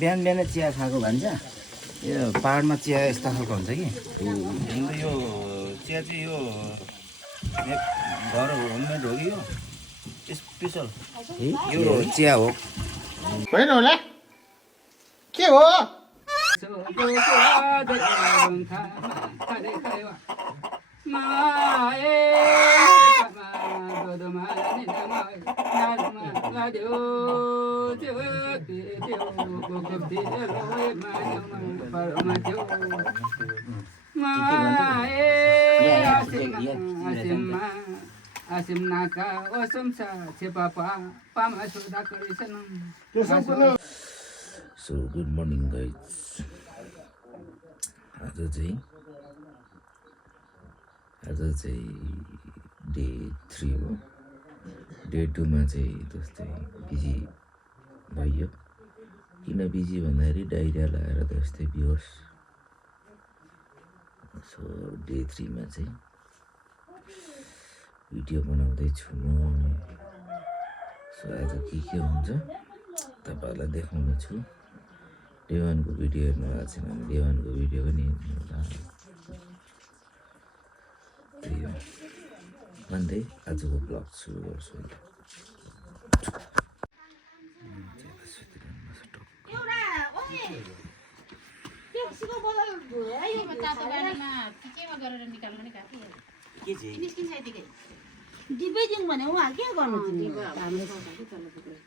बिहान बिहान चिया खाएको भन्छ यो पाहाडमा चिया यस्तो खालको हुन्छ कि अन्त यो चिया चाहिँ यो घर होममेड हो कि यो स्पेसल यो चिया हो होइन होला के हो Asim naga osum sa cepapa pama sudah kerisan. So good morning guys. आज चाहिँ डे 3 हो डे 2 मा चाहिँ त्यस्तै बिजी भयो किन बिजी भन्दाखेरि डाइरिया लगाएर त्यस्तै बिहोस सो डे 3 मा चाहिँ भिडियो बनाउँदैछु म सो आज के हुन्छ तपाईहरुलाई देखाउने छु डे 1 को भिडियो हेर्नु भएको छैन भने डे 1 को भिडियो पनि हेर्नु होला भन्दै आजको ब्लग सुरु गर्छु डिबेजिङ भने उहाँ के गर्नु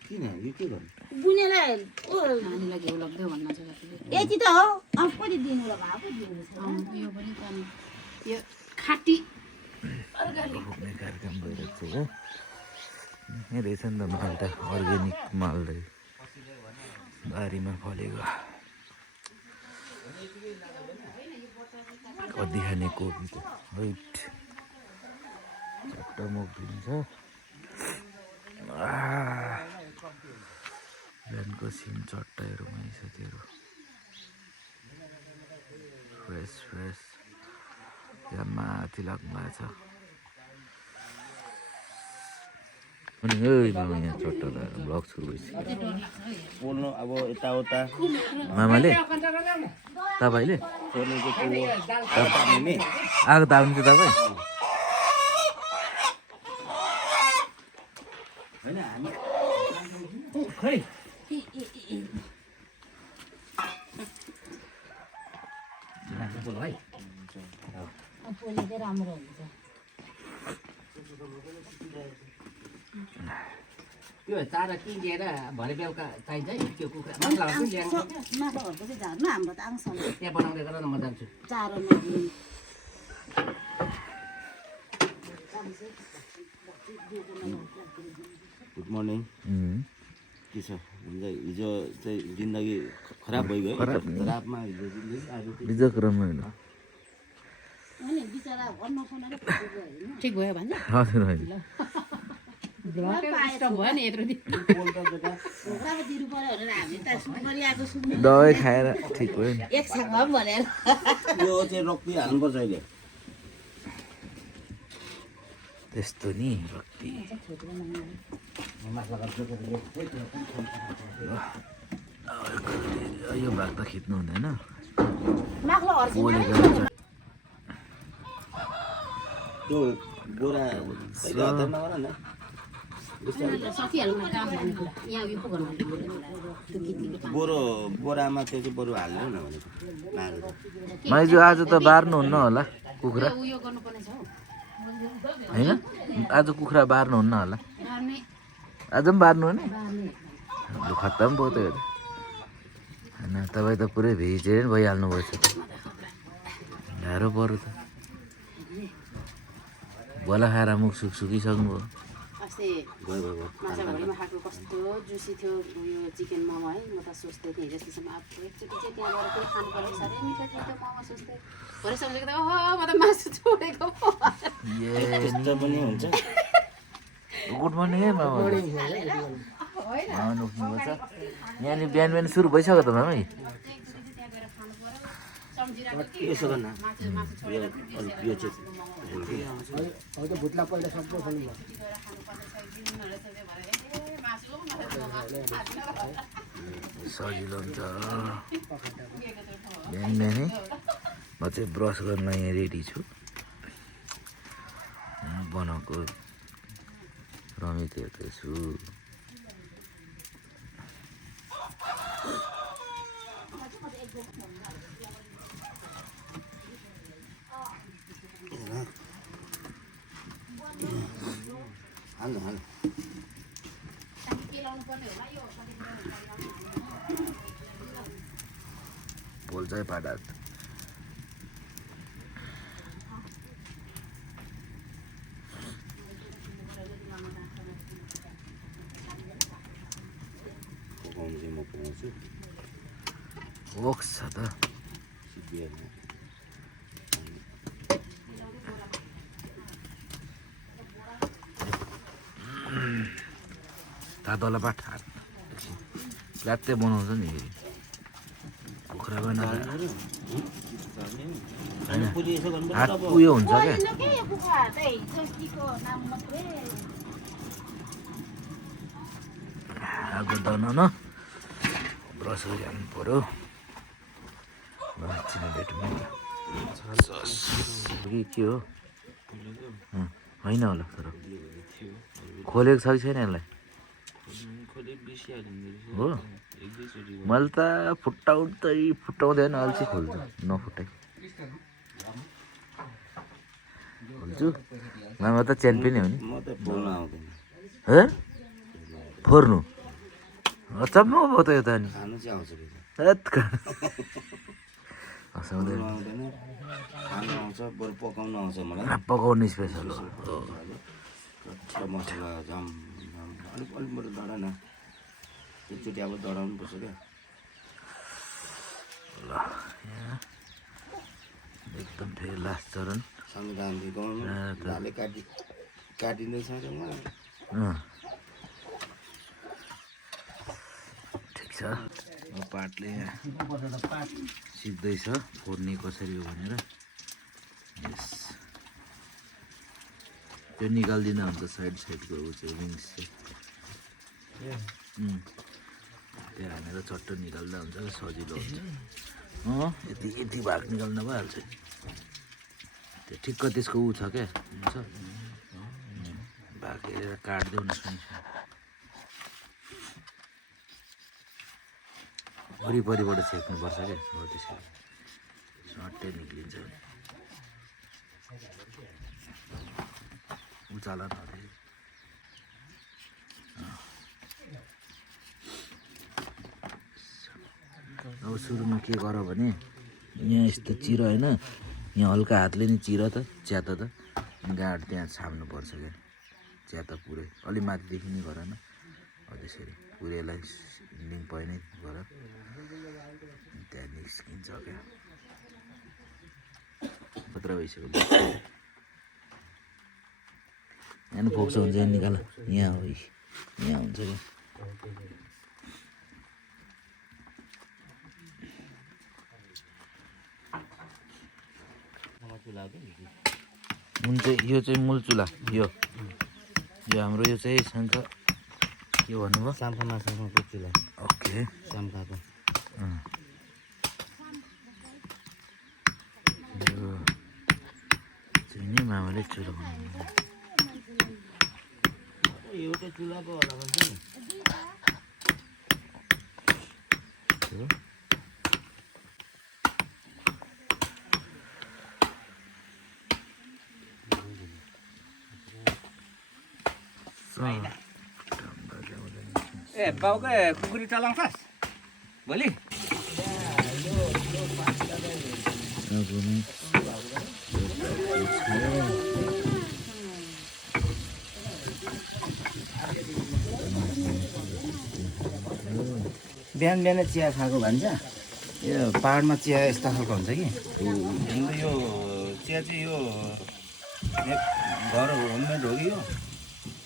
किन यो के गर्नु बुनेलाई नानीलाई घिउ लाग्दै भन्न चाहिँ यति त हो अब कति दिनु होला भएको दिनु यो पनि जाने यो खाटी घुम्ने कार्यक्रम भइरहेको छ यहाँ रहेछ नि त माल त अर्ग्यानिक माल रहेछ बारीमा फलेको कति खाने कोपी त हाइट चट्टा मुख दिन्छ बिहानको सिन चट्टाहरू माइस त्योहरू फ्रेस यहाँ माथि लाग्नु भएको छ अनि मामा यहाँ चट्टा लगाएर ब्लग सुरु भइसक्यो बोल्नु अब यताउता मामाले तपाईँले आगो ताप्नु चाहिँ तपाईँ खै पोले चाहिँ राम्रो हुन्छ यो चारा किनेर भरे बेलुका चाहिन्छ है त्यो कुखुरा मासुहरू चाहिँ ल्याएर माछाहरूको चाहिँ झार्नु हाम्रो त आउँछ त्यहाँ बनाउँदै गर न म जान्छु चारो गुड मर्निङ के छ हिजो चाहिँ जिन्दगी खराब भइगयो खराबमा हिजो जिन्दगी आज बिजक रमाइलो बिचरा घर नखनाएर ठिक भयो भने हजुर होइन भयो नि यत्रो दिन दिनु पऱ्यो भनेर हामीले त गरिआएको सुन्नु दबाई खाएर ठिक भयो नि एक छाक भए पनि भनेर यो चाहिँ रक्ती हाल्नुपर्छ अहिले त्यस्तो नि रक्ती यो भाग त खिच्नु हुँदैन माग्लो त्यो बोरा अहिले हतार नगर न साथीहरूको काम भनेको यहाँ उयो पो गर्नु बोरामा त्यो चाहिँ बरु हाल्नु न भनेको मारेर माइजू आज त बार्नुहुन्न होला कुखुरा उयो गर्नुपर्ने छ हौ होइन आज कुखुरा बार्नुहुन्न होला आज पनि बार्नु हो नि खत्तम भयो त होइन तपाईँ त पुरै भेजिटेरियन भइहाल्नु भएछ गाह्रो पऱ्यो त बोला खाएर मुख सुकिसक्नु भयो अस्ति माछा भरिमा खाएको कस्तो जुसी थियो उयो चिकन मोमो है म त सोच्दै थिएँ जस्तोसम्म अब एकचोटि चाहिँ त्यहाँ गएर पनि खानु पर्यो साह्रै मिठो थियो त्यो मोमो सोच्दै भरे सम्झेको त ओहो म त मासु छोडेको त्यस्तो पनि हुन्छ गुड मर्निङ है मामा उठ्नुभएको छ यहाँनिर बिहान बिहान सुरु भइसक्यो त मामा यसो गर्न यो चाहिँ भुत्ला पहिला सबै खोल्नु सजिलो हुन्छ बिहान बिहानै म चाहिँ ब्रस गर्न यहाँ रेडी छु बनाएको रमित हेर्दैछु हाल्नु हाल्नु पोल्छ है पाडा पकाउनु चाहिँ म पकाउँछु ओक्स छ त सिद्धिहाल्नु तातोलाई पाठ प्लात्तै बनाउँछ नि कुखुरा बनाएर हात उयो हुन्छ क्या आगो दनाउन ब्रस गरिहाल्नु पऱ्यो चिनी भेटौँ कि के हो होइन होला तर खोलेको छ कि छैन यसलाई हो मैले त फुटाउँदैन अल्छी खोल्छु नफुटाइ खोल्छु नभए त च्याम्पियन हो नि म त बोल्न आउँदैन है फोर्नु चप्नु भयो त यो त नि खानु चाहिँ आउँछ हँसाउँदैन बोल्नु आउँदैन खानु आउँछ बरु पकाउनु आउँछ मलाई पकाउने स्पेसल हो कच्चा मसला जाम अलिक अलिक बरु डढा न एकचोटि अब डढाउनु पर्छ क्या ल यहाँ एकदम फेरि लास्ट चरण संविधान गाउनु भाले काटिँदैछ अरे म ठिक छ पाठले यहाँ सिक्दैछ फोर्ने कसरी हो भनेर यस त्यो निकाल्दिनँ अन्त साइडको ऊ चाहिँ विङ्स चाहिँ त्यो हानेर चट्ट निकाल्दा हुन्छ सजिलो हुन्छ यति भाग निकाल्न भइहाल्छ त्यो ठिक्क त्यसको ऊ छ क्या हुन्छ भाग हेरेर काट्देऊ न वरिपरिबाट सेक्नुपर्छ क्या हो त्यसरी सट्टै निक्लिन्छ उचाला नदिए अब सुरुमा के गर भने यहाँ यस्तो चिर होइन यहाँ हल्का हातले नि चिर त च्यात त गाड त्यहाँ छाप्नुपर्छ क्या च्यात पुरै अलि माथिदेखि नै गर न हो त्यसरी पुरैलाई लिङ नै गर त्यहाँ निस्किन्छ क्या खतरा भइसक्यो यहाँ फोक्स हुन्छ यहाँ निकाल यहाँ हो यहाँ हुन्छ क्या यो चाहिँ मूल चुला यो हाम्रो यो चाहिँ सान्छ के भन्नुभयो साम्फाको चुला ओके साम्फाको यो चाहिँ नि मामाले चुला बनाउनु एउटा चुलाको होला भन्छ नि ए बाउकै कुकुरी चलाउँछस् भोलि बिहान बिहान चिया खाएको भन्छ यो पाहाडमा चिया यस्तो खालको हुन्छ कि अन्त यो चिया चाहिँ यो घर होममेड हो कि यो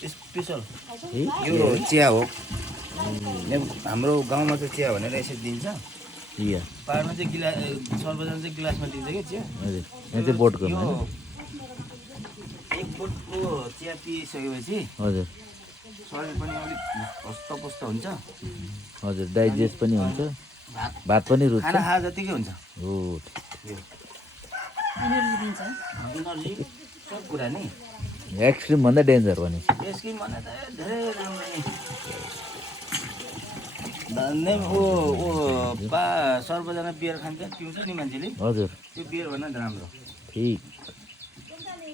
स्पेसल यो चिया हो हाम्रो गाउँमा चाहिँ चिया भनेर यसरी दिन्छ पाहाडमा चाहिँ सर्वजन चाहिँ गिलासमा दिन्छ क्या चिया हजुर यहाँ चाहिँ बोटको यो एक बोटको चिया पिइसकेपछि हजुर शरीर पनि अलिक हस्तपुस्त हुन्छ, हजुर डाइजेस्ट पनि हुन्छ, भात पनि रुच्छ। खाना खाए जतिकै हुन्छ हो यो एनर्जी दिन्छ इनर्जी सब कुरा नि। एक्सट्रिम भन्दा डेन्जर भने यसकै भने त धेरै राम्रो नि ऊ सर्वजना बियर खान्छ पिउँछ नि मान्छेले, हजुर त्यो बियर भन्दा राम्रो। ठिक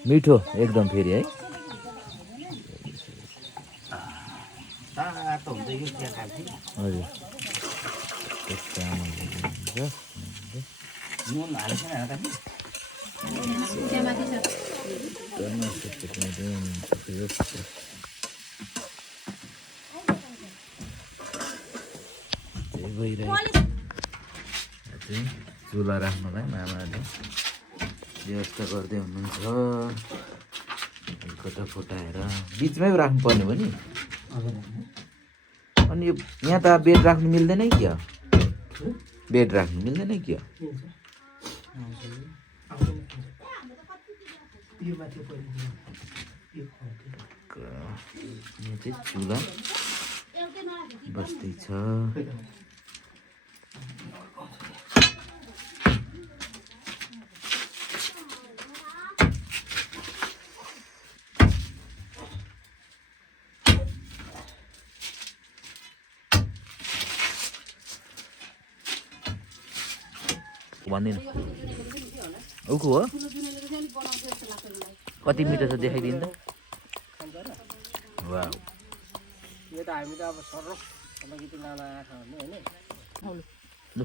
मिठो एकदम फेरि है। तातो हुन्छ यो चिया खान्थ्यो, हजुर चामल हुन्छ। नुन हालेको छैन त नि त्यहाँमाथि छ चुला राख्नलाई मामाले व्यवस्था गर्दै हुनुहुन्छ। कता फुटाएर बिचमै राख्नुपर्ने हो नि। अनि यो यहाँ त बेड राख्नु मिल्दैन क्या, बेड राख्नु मिल्दैन क्या। यहाँ चाहिँ चुला बस्दैछ। भन्दिनँ उखु हो कति मिटर छ देखाइदिनु त। वाउ यो त हामी त अब सर्र अलिकति लाना आँखा भन्ने होइन।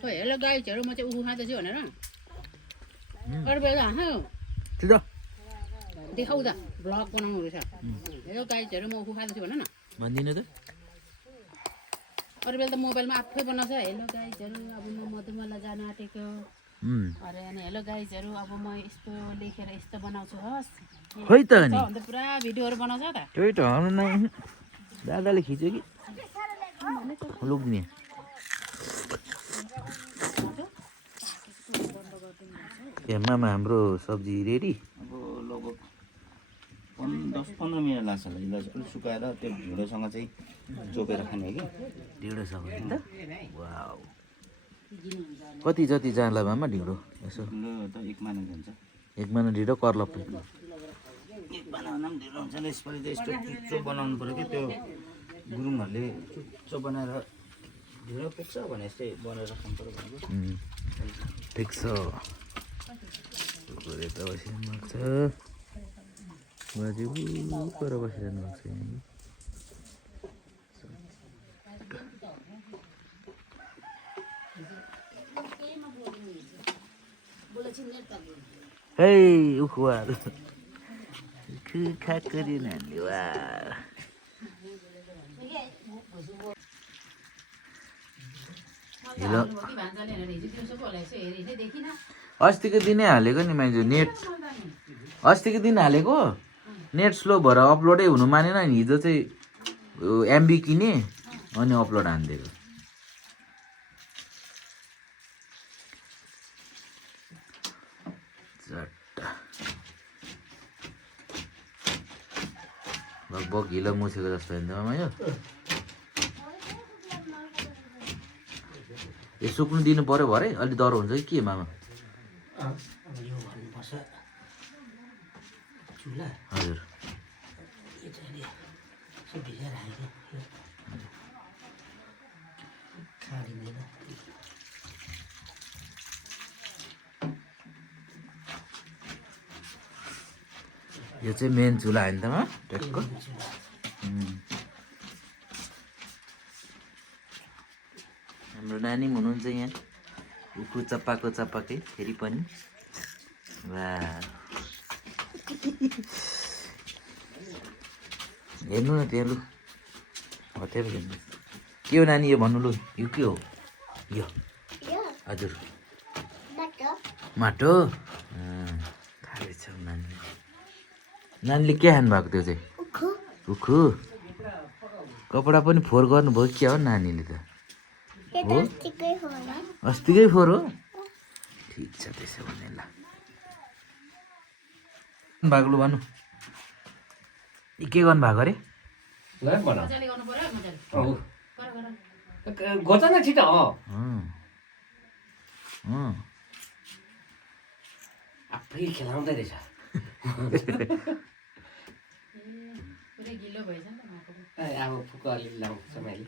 खोइ हेलो गाइजहरू म चाहिँ उखु खाँदैछु भनेर अरू बेला हाँस ठिक छ देखाउ त भ्लग बनाउनु रहेछ। हेलो गाइजहरू म उखु खाँदैछु भन न। भन्दिनँ त अरू बेला त मोबाइलमा आफै बनाउँछ हेलो गाइजहरू अब म मधुमला जान आँटेको अरे अनि हेलो गाइजहरू अब म यस्तो लेखेर यस्तो बनाउँछु हस् खोइ त नि अन्त पुरा भिडियोहरू बनाउँछ त। त्यही त हाम्रो नै दादाले खिच्यो कि लुक्ने। ए मामा हाम्रो सब्जी रेडी। अब लगभग 10-15 मिनट लाग्छ होला। यसलाई अलिक सुकाएर त्यो ढिँडोसँग चाहिँ चोपेर खाने कि ढिँडोसँग त वाउ कति जति जाला मामा ढिँडो यसो ढिँडो त 1 माना जान्छ। एक माना ढिँडो कर्लप 1 बनाउन पनि ढिलो हुन्छ नि। यसपालि त यस्तो चुच्चो बनाउनु पऱ्यो कि त्यो गुरुङहरूले चुच्चो बनाएर ढिँडो पुग्छ भने यस्तै बनाएर खानु पऱ्यो भनेको। ठिक छ त बसिरहनु भएको छ बाजे पर बसिरहनु भएको छ यहाँ। हे उखुवाहरू खा करी नानी वा हेलो अस्तिको दिनै हालेको नि मान्छे नेट अस्तिको दिन हालेको नेट स्लो भएर अपलोडै हुनु मानेन नि। हिजो चाहिँ एमबी किने अनि अपलोड हानिदिएको। लगभग हिलो मुछेको जस्तो हुन्छ मामा यो सुक्नु दिनु पर्यो भरे अलि डह्रो हुन्छ कि के मामा। हजुर यो चाहिँ मेन चुला होइन त मा ट्याक्क। हाम्रो नानी हुनुहुन्छ यहाँ उखु चप्पाको चप्पाकै फेरि पनि वा हेर्नु न त्यहाँ लु हतार हेर्नु के हो नानी यो भन्नु लु यो के हो यो हजुर माटो थाहा छ नानी नानीले के खानु भएको त्यो चाहिँ उखु कपडा पनि फोहोर गर्नुभयो क्या हो नानीले त हो अस्तिकै फोहोर हो। ठिक छ त्यसो भने ल बाग्लु भन्नु के गर्नु भएको अरे ल बनाऊ मजाले गर्नु पर्यो मजाले औ गर गर गोच न छिटो आफै खेलाउँदै रहेछ पुरै गिलो भएछ नि त माटो अब फुको अलिअलि लाउँछ मैले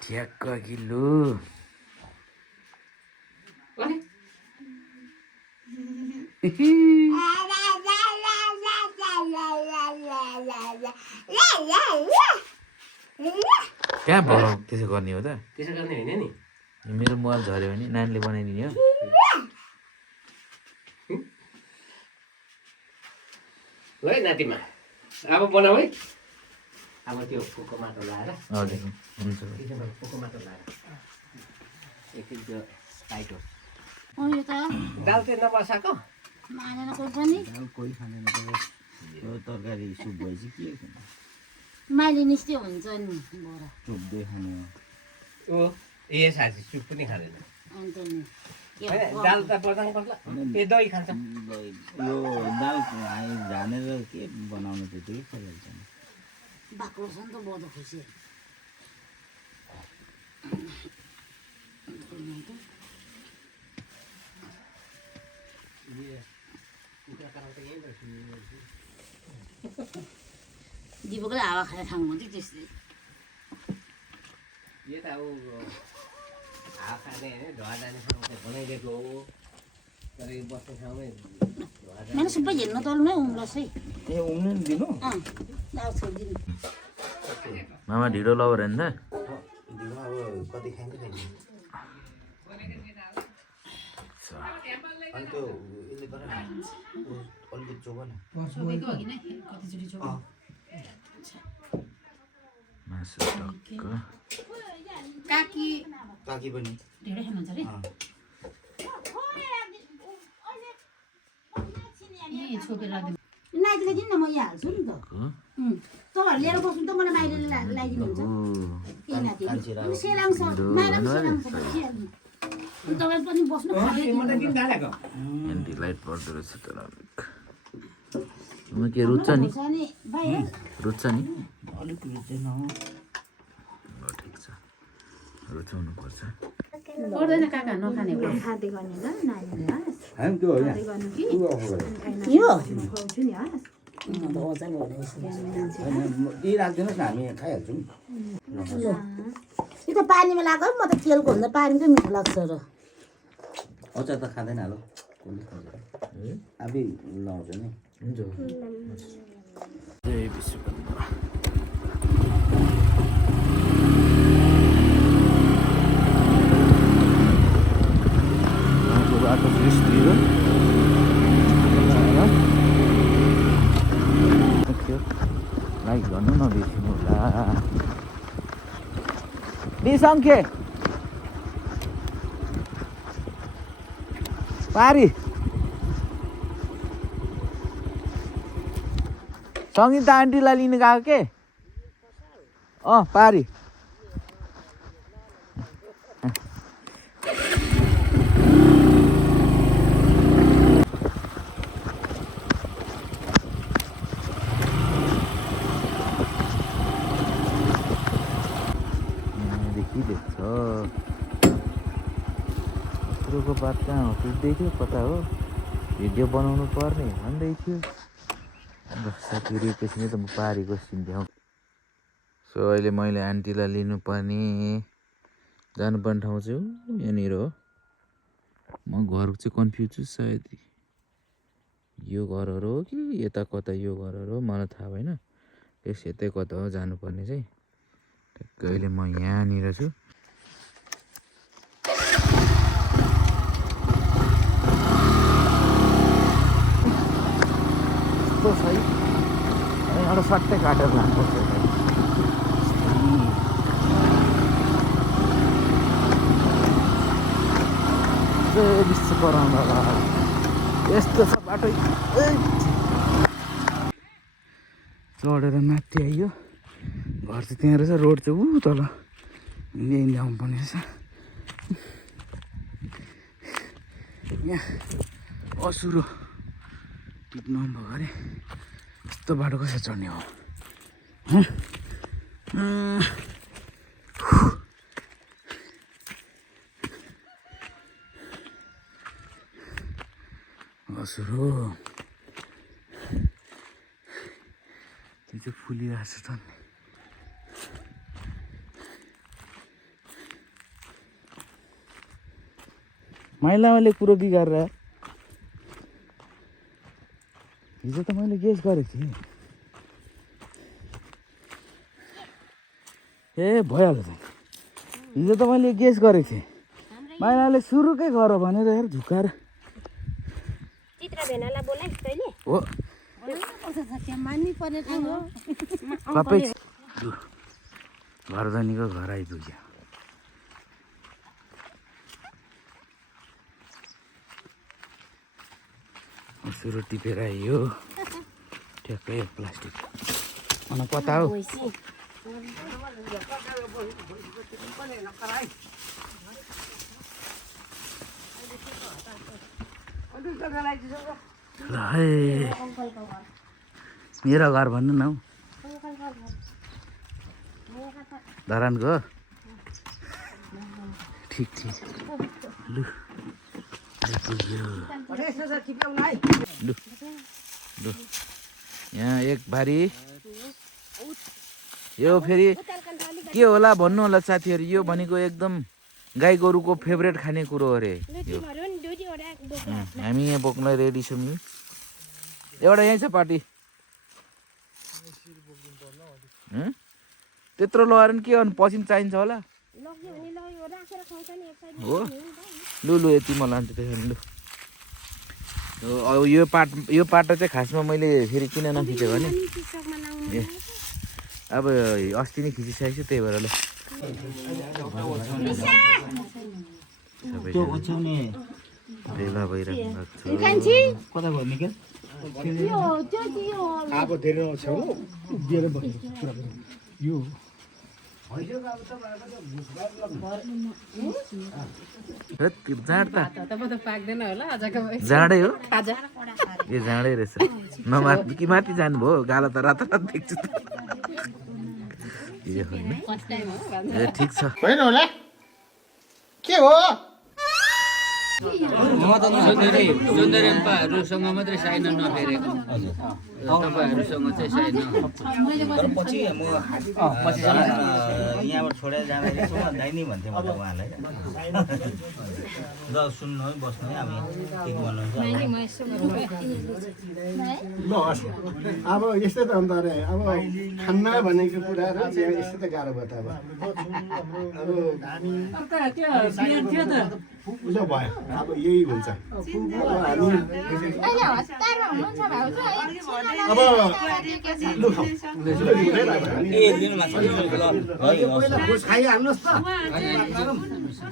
ठ्याक्क गिलो अनि कहाँ भयो त्यसो गर्ने हो त त्यसो गर्ने होइन नि मेरो मोबाइल झऱ्यो भने नानीले बनाइदिने हो ल है नातिमा अब बनाऊ है अब त्यो फुको माटो लाएर हजुर हुन्छ फुको माटो लाएर एकछिन त्यो टाइट होस् यो त दाल चाहिँ नबसाएको मानेन कोही पनि दाल कोही खाँदैन त यो तरकारी सुप भएपछि के माइली निस्त्यो हुन्छ नि बोरा चोप्दै खाने ओ ए साथी सुप पनि खाँदैन अन्त नि के होइन दाल त बजाउनु पर्छ ए दही खान्छ यो दाल हामी झानेर के बनाउनु त्यतिकै खाइहाल्छ नि बाक्लो छ नि त बोधो खुसी दिपकले हावा खाएर ठाउँ हुन्थ्यो त्यस्तै यो त अब हावा खाने होइन धुवा जाने ठाउँ त बनाइदिएको हो तर यो बस्ने ठाउँमै धुवा जाने मैले सबै हेर्न तल नै उम्लोस् है ए उम्नु नि दिनु दाल छोडिदिनु मामा ढिँडो लौ अरे नि त ढिलो अब कति खान्छ खाइन्छ अनि त्यो यसले गर न अलिकति चोब न छोपेको हो कि नै कतिचोटि छोप्यो मासु टक्क काकी काकी पनि ढेँडो खानुहुन्छ अरे ए छोपेर राखिदिनु नाइटले दिनु न म यहाँ हाल्छु नि त तपाईँहरू लिएर बस्नु त मलाई बाहिर लगाइदिनुहुन्छ के नाति सेलाङ छ माइला सेलाङ छ तपाईँ पनि बस्नु एन्टी लाइट पर्दो रहेछ तर अलिक के रुच्छ नि रुच्छ नि अलिक रुच्दैन ल ठिक छ रुचाउनु पर्छ पर्दैन काका नखाने हो हामी त्यो होइन यो यी राखिदिनुहोस् न हामी खाइहाल्छौँ यो त पानीमा लगाएको म त तेलको भन्दा पानीकै मिठो लाग्छ र अचार त खाँदैन हालो आफै लाउँछ नि हुन्छ जय विश्वकर्मा बाटो दृष्टिहरू लाइक गर्नु नबिर्सिनु होला निसङ्खे पारी सङ्गीता आन्टीलाई लिनु गएको के पारी को बात कहाँ हो सुत्दै थियो कता हो भिडियो बनाउनु पर्ने भन्दै थियो साथीहरू एकैछिन त म पारीको सिन देखाउँ सो अहिले मैले आन्टीलाई लिनुपर्ने जानुपर्ने ठाउँ चाहिँ यहाँनिर हो म घरको चाहिँ कन्फ्युज छु सायद यो घरहरू हो कि यता कता यो घरहरू हो मलाई थाहा भएन यस यतै कता हो जानुपर्ने चाहिँ ठ्याक्कै अहिले म यहाँनिर छु है एउटा सट्टै काटेर लानुपर्छ विश्वकर्मा बाबा यस्तो छ बाटो चढेर माथि आइयो घर चाहिँ त्यहाँ रहेछ रोड चाहिँ ऊ तल यहीँ ल्याउनु पर्ने रहेछ यहाँ असुरो टिप्नु भएको अरे यस्तो बाटो कसरी चढ्ने हो हजुर हो त्यो चाहिँ फुलिरहेको छ त माइलामाले कुरो बिगारेर हिजो त मैले गेस गरेको थिएँ ए भइहाल्यो त हिजो त मैले गेस गरेको थिएँ माइलाले सुरुकै गर भनेर हेर झुकाएर चित्र भेनालाई बोलाइ तैँले हो मान्नै पर्ने ठाउँ हो सबै घरधनीको घर आइपुग्यो सुरु टिपेर आइयो ठ्याक्कै प्लास्टिक अनि कता हो ल है मेरो घर भन्नु न हौ धरानको ठिक ठिक लु आइपुग्यो लु लु यहाँ एक भारी यो फेरि के होला भन्नु होला साथीहरू यो भनेको एकदम गाई गोरुको फेभरेट खाने कुरो अरे यो हामी यहाँ बोक्नलाई रेडी छौँ नि एउटा यहीँ छ पार्टी त्यत्रो लगाएर नि के गर्नु पसिन चाहिन्छ होला हो लु लु यति म लान्छु त्यसो लु अब यो पाटो चाहिँ खासमा मैले फेरि किन नखिचेँ भने ए अब अस्ति नै खिचिसकेको छु त्यही भएर ल भेला भइरहेको छ कता भयो निकेल अब धेरै छेउ दिएर बस्नु यो जाँडै हो ए जाँडै रहेछ नमाथि कि माथि जानुभयो गाला त रात देख्छु त ए होइन ए ठिक छ होइन होला के हो सुन्दरीहरूसँग मात्रै साइन नफेरेको तपाईँहरूसँग चाहिँ साइन तर पछि म यहाँबाट छोडेर जाँदाखेरि दाइनी भन्थेँ म त उहाँलाई ल सुन्नु है बस्नु है अब के भन्नुहुन्छ ल हस् अब यस्तै त अन्त अरे अब खान्न भनेको कुराहरू यस्तै त गाह्रो भयो त अब उसो भयो अब यही हुन्छ खाइहाल्नुहोस् त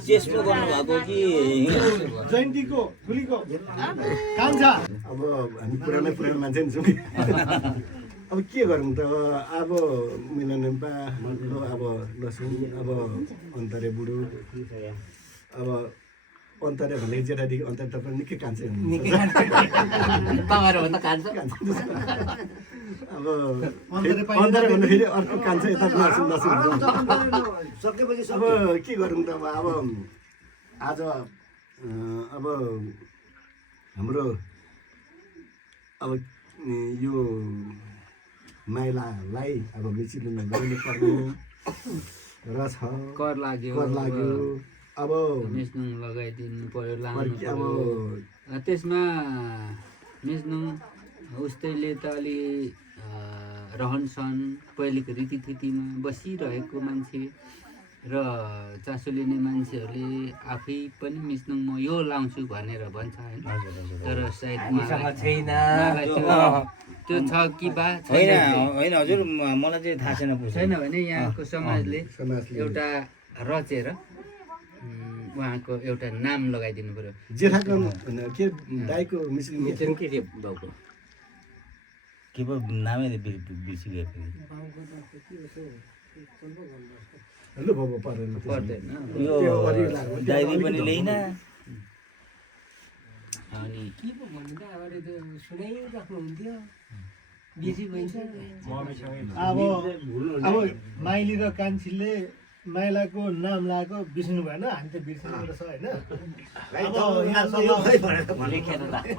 चेस्टो गर्नुभएको कि जयन्तीको फुलीको कान्छ अब हामी पुरानो मान्छे नि छौँ अब के गरौँ त अब मिलनपा अब लसुन अब अन्तरे बुढो अब अन्तरे भनेको जेठादेखि अन्तर त पनि निकै कान्छै हुनुहुन्छ अब अन्तरे भन्दाखेरि अर्को कान्छ यता लसुन लसुन सकेपछि अब के गरौँ त अब आज अब हाम्रो अब यो माइलालाई अब मिचिलुमा गाउनु पर्ने र छ कर लाग्यो अब मेस्नुङ लगाइदिनु पर्यो अब लानु त्यसमा मेस्नुङ उस्तैले त अलि रहन सहन पहिलेको रीतिथितिमा बसिरहेको मान्छे र चासो लिने मान्छेहरूले आफै पनि मेस्नुङ म यो लाउँछु भनेर भन्छ होइन तर सायद त्यो छ कि बा होइन हजुर मलाई चाहिँ थाहा छैन छैन भने यहाँको समाजले एउटा रचेर उहाँको एउटा नाम लगाइदिनु पर्यो जेठाको के दाइको मिसिन के बाउको के पो नामै बिर्सिगएको लु बाबु परेन पर्दैन यो डायरी पनि ल्याइन अनि अब माइली र कान्छीले माइलाको नाम लगाएको बिर्सिनु भएन हामी त बिर्सिनु रहेछ होइन अब यहाँसम्म लेखेर राख्नु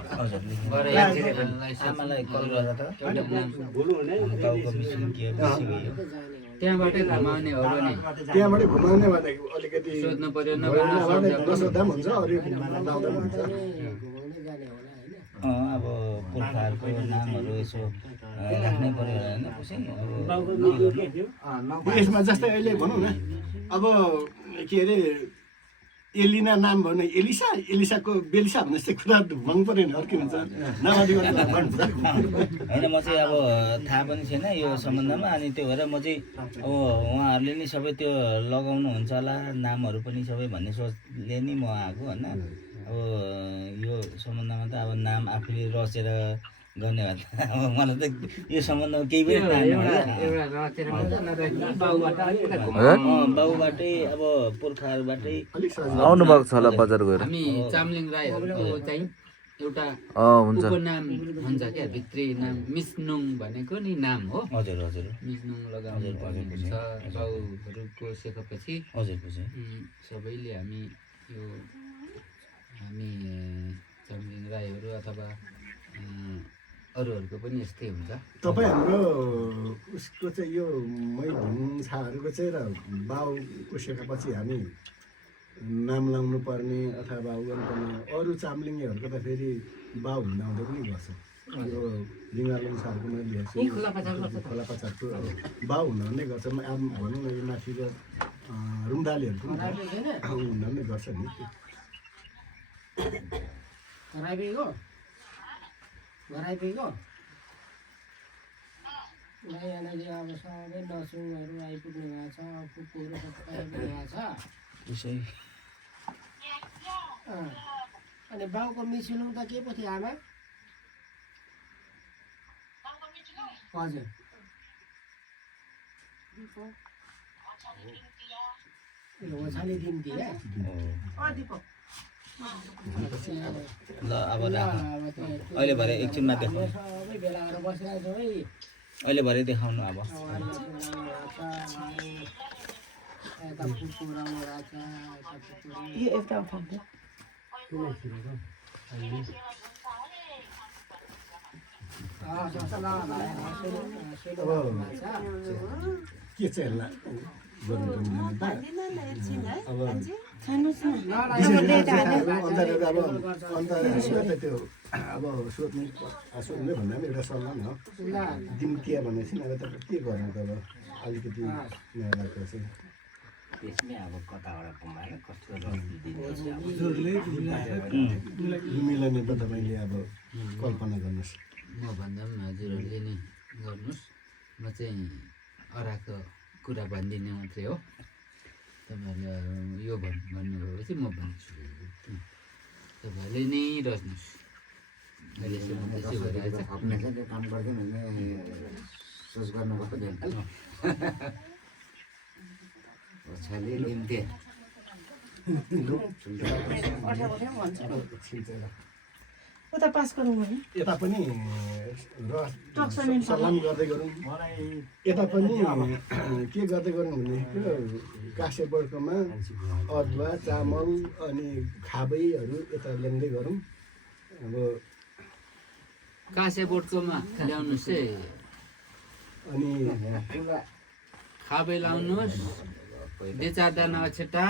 आमालाई कल गरेर त गाउँको विषय के बिर्सिगयो त्यहाँबाटै घुमाउने हो भने त्यहाँबाटै घुमाउने भनेको अलिकति सोध्नु पर्यो नसोध्दा पनि हुन्छ अरू लाउँदा पनि हुन्छ अब पुर्खाहरूको नामहरू यसो राख्नै पर्यो होइन यसमा जस्तै अहिले भनौँ न अब के अरे एलिना नाम भन्ने एलिसाको बेलिसा भन्ने जस्तै कुरा भन्नु परेन अरू के हुन्छ होइन म चाहिँ अब थाहा पनि छैन यो सम्बन्धमा अनि त्यो भएर म चाहिँ अब उहाँहरूले नि सबै त्यो लगाउनुहुन्छ होला नामहरू पनि सबै भन्ने सोचले नि म आएको होइन अब यो सम्बन्धमा त अब नाम आफूले रचेर गर्ने भए त अब मलाई त यो सम्बन्धमा केही पनि बाबुबाटै अब पुर्खाहरूबाटै आउनु भएको छ होला बजार गएर हामी चामलिङ राईहरूको चाहिँ एउटा हुन्छ उपनाम हुन्छ क्या भित्री नाम मिस्नुङ भनेको नि नाम हो हजुर हजुर मिस्नुङ लगाउनु पर्ने हुन्छ बाउहरूको सेकेपछि हजुर बुझेँ सबैले हामी यो हामी चामलिङ राईहरू अथवा अरूहरूको पनि यस्तै हुन्छ तपाईँ हाम्रो उसको चाहिँ यो मैधुङछाहरूको चाहिँ र बाउको सेकापछि हामी नाम लाउनु पर्ने अथवा उ गर्नुपर्ने अरू चामलिङेहरूको त फेरि बाउ हुँदाहुँदै पनि गर्छ यो लिङ्गालुङ छाहरूको मैले हेर्छु खोलापचारको बाउ हुँदाहुँदै गर्छ अब भनौँ न यो माथिको रुम्दालीहरूको हुँदाहुँदै गर्छ नि घराइदिएको यहाँनिर अब सबै नसुङहरू आइपुग्नु भएको छ कुकुरहरू सबै आइपुग्नु भएको छ त्यसै अनि बाउको मिसिनुङ त के पो थियो आमा हजुर ओछाली दिन्थी ल अब राख अहिले भरे एकछिनमा देखाउनु सबै भेला गरेर बसिरहेको छ है अहिले भरे देखाउनु अब यता कुकुर आउनु भएको छ के चाहिँ त्यो अब सोध्ने भन्दा पनि एउटा सल्लाह नि हो दिम्तिया भन्ने चाहिँ अब तपाईँ के गर्नु त अब अलिकति नयाँ लाग्छ चाहिँ त्यसमै अब कताबाट कमाएर कस्तो मिलाउने त तपाईँले अब कल्पना गर्नुहोस् म भन्दा पनि हजुरहरूले नै गर्नुहोस् म चाहिँ अराको कुरा भनिदिने मात्रै हो तपाईँहरूले यो भन्नुभएपछि म भन्छु तपाईँहरूले नै रच्नुहोस् अहिलेसम्म त्यसै भइरहेछ काम गर्दैन भने सोच गर्नुपर्छ ओछाली लिन्थे उता पास गरौँ भने यता पनि सलाम गर्दै गरौँ यता पनि के गर्दै गरौँ भनेदेखि काँसे बर्कोमा अदुवा चामल अनि खाबैहरू यता ल्याउँदै गरौँ अब काँसे बोटकोमा ल्याउनुहोस् है अनि खाबै लाउनुहोस् 2-4 दाना अछेटा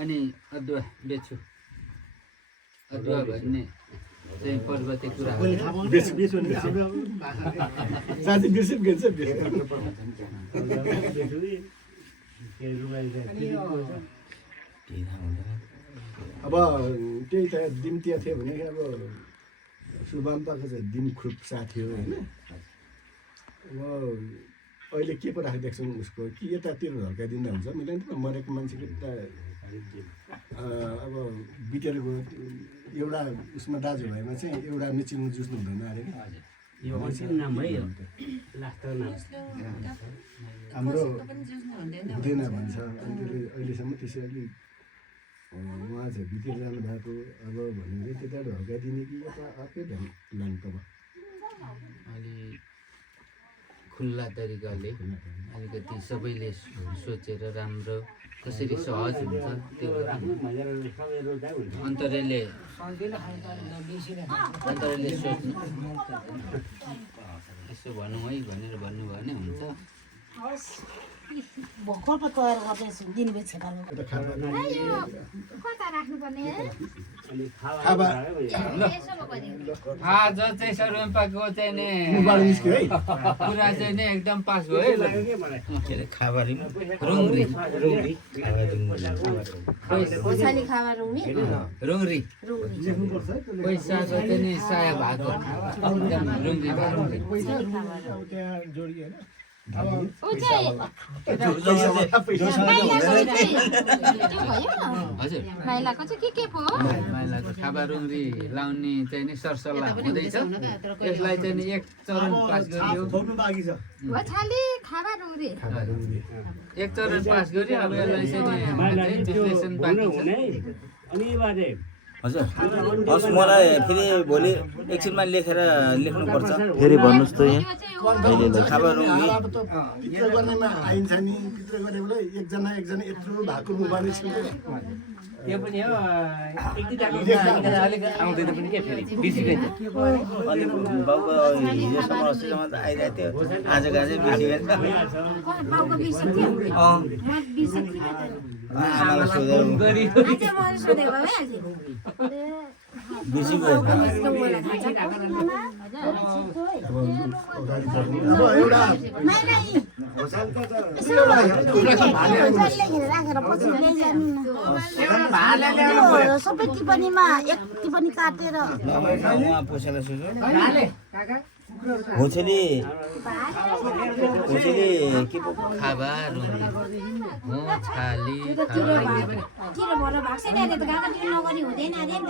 अनि अदुवा बेच्छु अदुवा भन्ने चाहिँ पर्वते कुरा हो अब त्यही त दिम्तिया थियो भने अब सुबाम्पाको चाहिँ दिम खुप्सा थियो होइन अब अहिले के पो राखिदिएको छौँ उसको कि यतातिर झर्काइदिँदा हुन्छ मिल्दैन मरेको मान्छेको त अब बितेर गयो एउटा उसमा दाजुभाइमा चाहिँ एउटा मिचिङ जुस्नु हुँदैन अरे कि हाम्रो हुँदैन भन्छ अनि त्यसले अहिलेसम्म त्यसै अलि उहाँ चाहिँ भित्र जानु भएको अब भनेर त्यता ढल्काइदिने कि यता अर्कै ढङ्ग लानु त अलि खुल्ला तरिकाले अलिकति सबैले सोचेर राम्रो कसरी सहज हुन्छ त्यो अन्तरले सोच्नु यसो भनौँ है भनेर भन्नुभयो भने हुन्छ भर्खर पो तयार गर्दैछु दिनुभयो छेपालो यता खाबा कता राख्नुपर्ने खाबा आज चाहिँ सरुम्पाको चाहिँ नि मुखबाट निस्क्यो है कुरा चाहिँ नि एकदम पास भयो है खाबारी रुङ्री ओछाली खावा रुङ्नी रुङ्री लेख्नुपर्छ है त्यसले पैसाको चाहिँ नि साया भएको एकदम रुङ्री भएको त्यहाँ जोडियो होइन ऊ चाहिँ हजुर माइलाको चाहिँ के पो माइलाको खाबा रुङ्री लाउने चाहिँ नि सरसल्लाह हुँदैछ यसलाई चाहिँ नि एक चरण पास गरियो थोप्नु बाँकी छ ओछाली खावा रुङ्री एक चरण पास गर्यो अब यसलाई चाहिँ नि विश्लेषण बाँकी छ हजुर हस् मलाई फेरि भोलि एकछिनमा लेख्नुपर्छ फेरि भन्नुहोस् त यहाँ खाबा रुङ्गी पित्र गर्नेमा आइन्छ नि पित्र गर्ने बेला एकजना यत्रो भएको मुखबाट निस्किन्छ त्यो पनि हो अलिक आउँदैन पनि के फेरि बिर्सिँदैन अनि बाउको हिजोसम्म अस्तिसम्म त आइरहेको थियो आजको आजै बिर्सिगयो बाउको बिर्सिन्थ्यो म बिर्सिन्थ्यो आमालाई सोधेर आज म सोधेको भइहाल्थ्यो बिर्सिगयो अब एउटा सबै टिप्पणीमा एक टिप्पणी काटेर उहाँ पोसेलाई सोध्यो होछेली के पो खाबा रुङ्री छाली किरो भएर भएको छैन अहिले त गागा टिप्पणी नगरी हुँदैन अरे नि त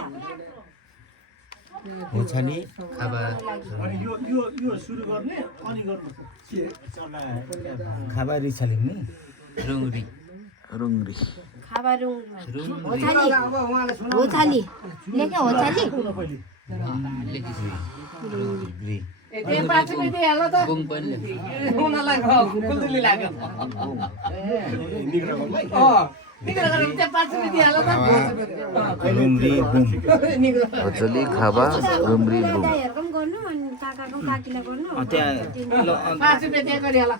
होछाली खाबा यो सुरु गर्ने अनि गर्नुपर्छ खाबा रिछाली नि रुङ्री रुङ्री खावा रुङ्री होछाली लेख्यो होछाली लेखिस रुङ्री त्यो पाछे पनि दिइहाल्यो त बुङ पनि लेख उनीहरूलाई खुल्दुली लाग्यो निग्रो गरेर त्यो पाछे पनि दिइहाल्यो त रुङ्री बुम होचली खाबा रुम्री बुम दाइहरूको पनि गर्नु अनि काकाको काकीलाई गर्नु त्यहाँ 5 रुपियाँ त्यहाँ गरिहाल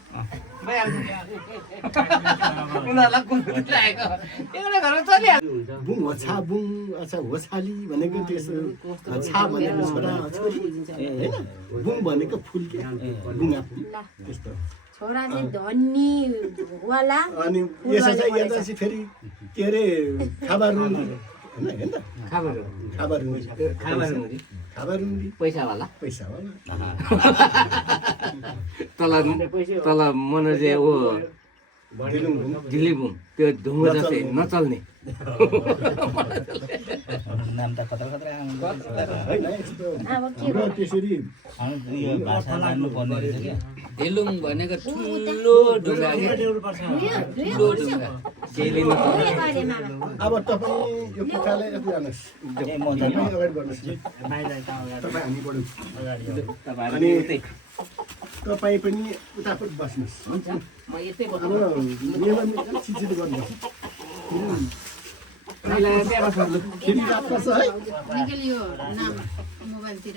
भइहाल्छ उनीहरूलाई खुल्दुली लागेको एउटा घरमा चलिहाल्छ बुङ होछा बुङ अच्छा होछाली भनेको त्यसो छा भनेको छोरा छोरी होइन बुङ भनेको फुल के बुङा फुल त्यस्तो छोरा चाहिँ धनी वाला अनि यसो चाहिँ यता चाहिँ फेरि के अरे खाबा रुङ्गी होइन त खाबा रुङ्गी पैसावाला पैसावाला तल मनोजे ओ ढिलिबुङ त्यो ढुङ्गो जस्तै नचल्ने नाम त खतरा खतरा होइन यस्तो अब के हाम्रो त्यसरी यो भाषा जान्नु पर्ने रहेछ क्या धेलुङ भनेको ठुलो ढुङ्गा के ठुलो ढुङ्गा केहीले उहिले गरे मामा अब तपाईँ यो कुखुरालाई यति जानुहोस् ए म तपाईँ जान्नु अगाडि बढ्नुहोस् तपाईँ हामी बढौँ अनि तपाईँ पनि उतापट्टि बस्नुहोस् म यतै अब मेला छिटो गर्नुपर्छ फेरि रात पर्छ है निकै यो नाम मोबाइलतिर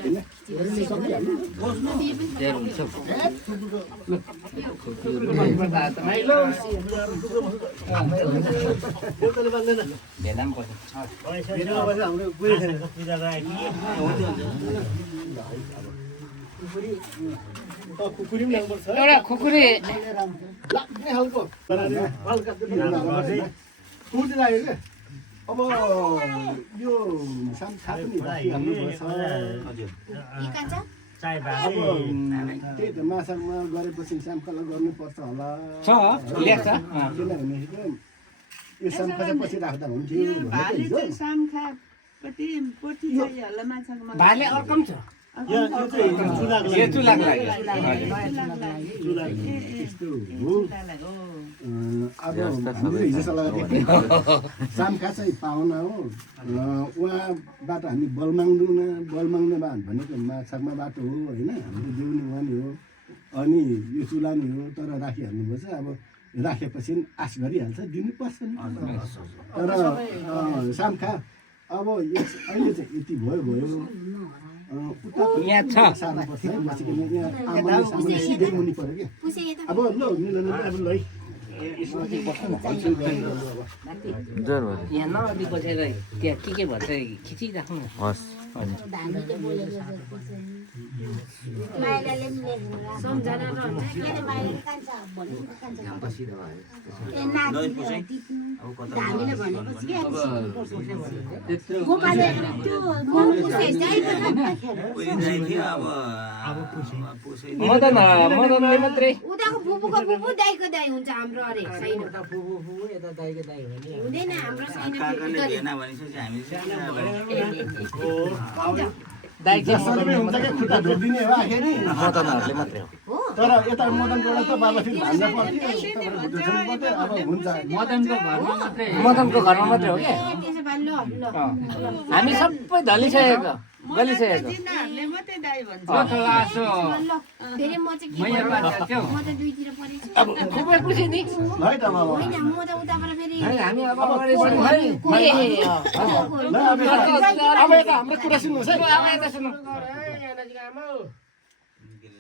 भेला पनि पर्छ खुकुरी पनि ल्याउनुपर्छ एउटा खुकुरी लाग्ने खालको हल्का कुर्ती लाग्यो क्या अब यो सानो खाएको नि हाल्नुपर्छ अब त्यही त माछामा गरेपछि सामकाला गर्नुपर्छ होला ल्याक्छ किनभने यो सामका चाहिँ पछि राख्दा हुन्थ्यो भनेको हिजो। भाले अर्को पनि छ यो चुलाको लागि त्यस्तो हो अब हामीले हिजोसल्लाह सामखा चाहिँ पाहुना हो उहाँबाट हामी बल माग्ने भनेको माछामा बाटो हो होइन हाम्रो जिउने उहाँ नि हो अनि यो चुला नि हो तर राखिहाल्नुपर्छ अब राखेपछि आश गरिहाल्छ दिनुपर्छ नि तर सामखा अब अहिले चाहिँ यति भयो यहाँ छ अब ल मिलन अब ल यहाँ नदी बसेर त्यहाँ के भन्छ खिचिराख्नु हस् मदनले मात्रै उताको फुपूको फुपू दाइको दाइ हुन्छ हाम्रो अरे छैन यता दाइको दाइ हो नि हुँदैन हाम्रो छैन जसरी हुन्छ कि खुट्टा ढोकिदिने हो आखिरी मदनहरूले मात्रै हो तर यता मदनबाट त बाबा फेरि भान्जा पर्थ्यो अब हुन्छ मदनको घरमा मात्रै मदनको घरमा मात्रै हो क्या त्यसो भए ल हामी सबै ढलिसकेको गलिसकेको लासो फेरि म चाहिँ मैया बाजा थियो म त दुईतिर परेछु अब खुबै खुसी नि है त बाबा होइन म त उताबाट फेरि हामी अब अगाडि बढ्नु है ल अब यता हाम्रो कुरा सुन्नुहोस् है अब यता सुन्नु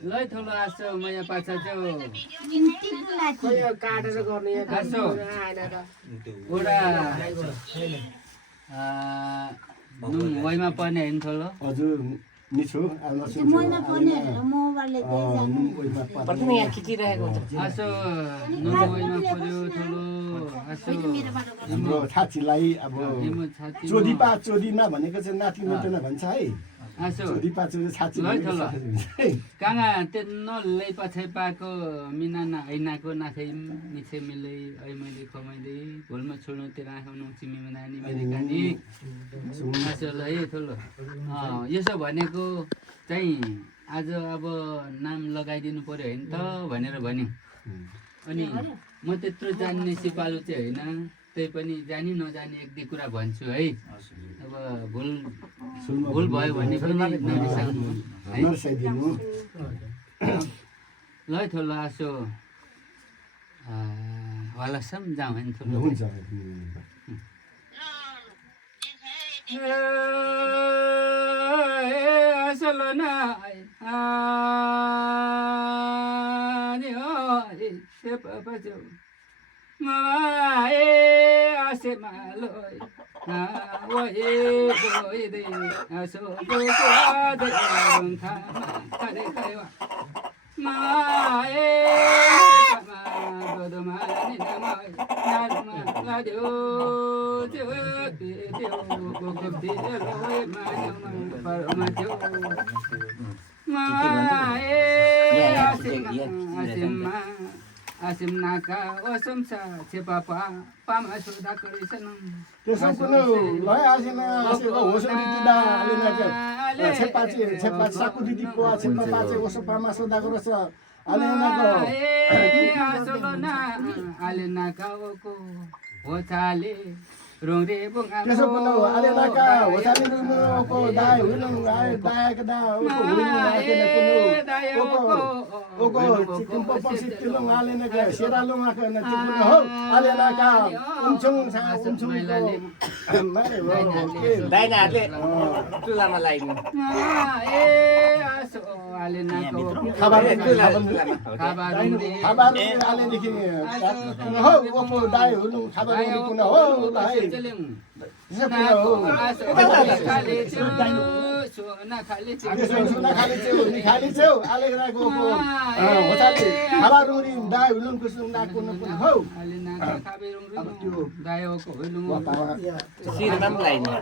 लै ठुलो आसो मैया पाछा थियो काटेर गर्ने आसो एउटा वैमा पर्ने होइन ठुलो हजुर निछो मनमा पर्ने मोबाइलले यहाँ खिचिरहेको हुन्छ आसो वैमा पर्यो ठुलो आसो हाम्रो छाचीलाई अब चोदिपा चोदिमा भनेको चाहिँ नाति मिल्दैन भन्छ है आसो चोदिपा चोदी छाची काँगा त्यो नलै पछाइ पाएको मिना ऐनाको नाखै मिछे मिलै ऐ मैले खमाइँदै भुलमा छोड्नु त्यो राखाउनु चिमीमा नानी मैले कानी आसो ल है ठुलो यसो भनेको चाहिँ आज अब नाम लगाइदिनु पर्यो होइन त भनेर भन्यो अनि म त्यत्रो जान्ने सिपालु चाहिँ होइन त्यही पनि जानी नजाने एक दुई कुरा भन्छु है अब भुल भयो भने पनि नरिसाउनु है ल ठुलो आसो हलसम्म जाउँ होइन ठुलो असलो न आसे मालो Asim naka osum sa cepapa pama sudah kerisan. त्यसो पनि लैआसिन आसेको होसरी दिदा आलेनाको छेपाची साकु दिदी पोआ छेपाची ओसो पामा सोदा गरछ आलेनाको आसोना आलेनाका ओको होचाले रोंरे बुंगा त्यसो पनि आलेनाका होचाले रुनुको दाइ हुनु दायका दा ओको हुनु आकेले पनि ओको चिकन पपसी तिलो आलेनाका सेरालो माका न चिकन हो आलेनाका उन्छुङ मारे दाइनाहरूले चुलामा लगाइदिनु आसो आलेनाको खबर आलेदेखि हो ओको दाइ हुनु खबर कुन हो है सोना खाली छेउ आलेग्राको होचाले खबरउरी दाइ हुनु कुसुम नाको न कुन हो अब त्यो दाइको हुनु सिरमा पनि लगाइदिनु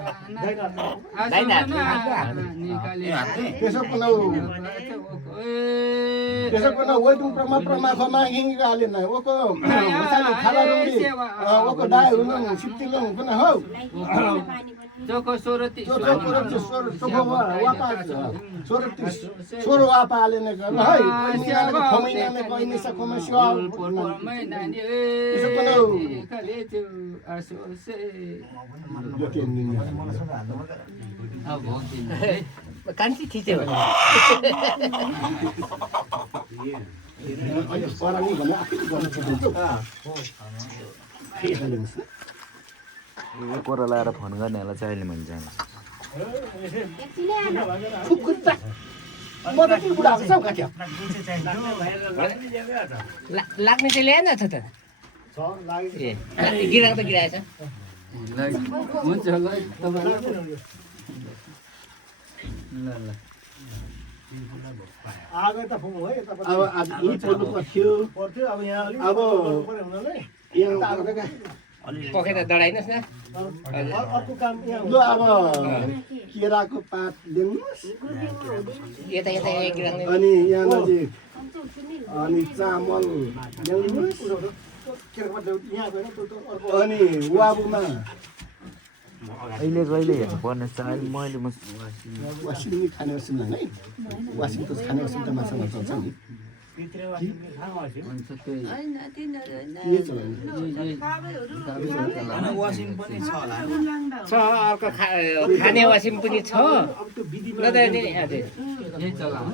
त्यसो पनि वेदुङ प्रमा खमा हिँगा आलेन ओको होचाले खबरउरी ओको दाइ हुनु सिप्तिलङ कुन हो जोको सोरती सोरो वापा आलेने गर्न है खमैनाले कहिने खमस्या त्यसो पनि Kaletu asose. यो के निनी अब भोगिन कान्छी थिच्यो अहिले परानी भन्ने आफै गर्न सक्नुहुन्छ फेरि हाल्नुहोस् कोरा लाएर फोन गर्नेहरूलाई चाहिँ अहिले मैले जान्छ म त के बुढा हुन्छ हौ काट्या लाग्ने चाहिँ ल्याएन छ त छ लाग्यो ए गिराएको त गिराएछ हुन्छ ल तपाईँलाई ल ल आगो त फुङ है अब आज यही बोल्नु पर्थ्यो पर्थ्यो अब यहाँ अलिक अब पर्यो हुनाले यहाँ पखेटा डढाइनुहोस् न अर्को काम यहाँ ल अब केराको पात ल्याउनुहोस् यता यता यहाँ गिराउने अनि यहाँ नजिक अनि चामल ल्याउनुहोस् यहाँ गएर अर्को अनि वाबुमा अहिले कहिले हेर्नु पर्ने छ अहिले मैले वासिङ खाने असुविधा है वासिङ त खाने असुविधा माछामा चल्छ नि हुन्छ त्यही के चलाउने छ अर्को खाने वासिम पनि छ ल त नि यही चलाउँ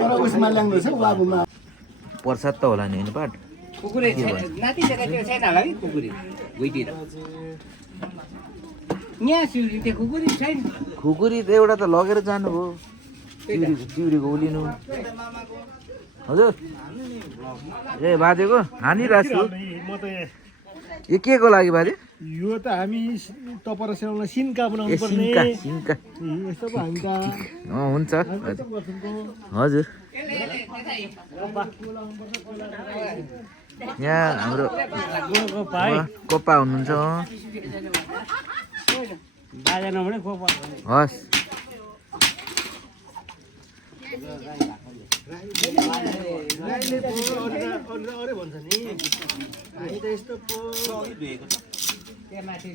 तर उसमा ल्याउँदैछ वाबुमा प्रसाद त होला नि होइन पाठ कुकुरे छैन नाति त्यो छैन होला कि कुकुरे भुइँतिर यहाँ सिउरी त्यो कुकुरे छैन खुकुरी त एउटा त लगेर जानुभयो चिउरीको उलिनु हजुर ए बाजेको हानिरहेको छु म त यो के को लागि बाजे यो त हामी टपर सेलाउन सिन्का ए बनाउनु पर्ने सिन्का सिन्का यस्तो पो हामी त हुन्छ हजुर यहाँ हाम्रो कोपा हुनुहुन्छ हस् अरे भन्छ नि हामी त यस्तो पो त्यहाँ माथि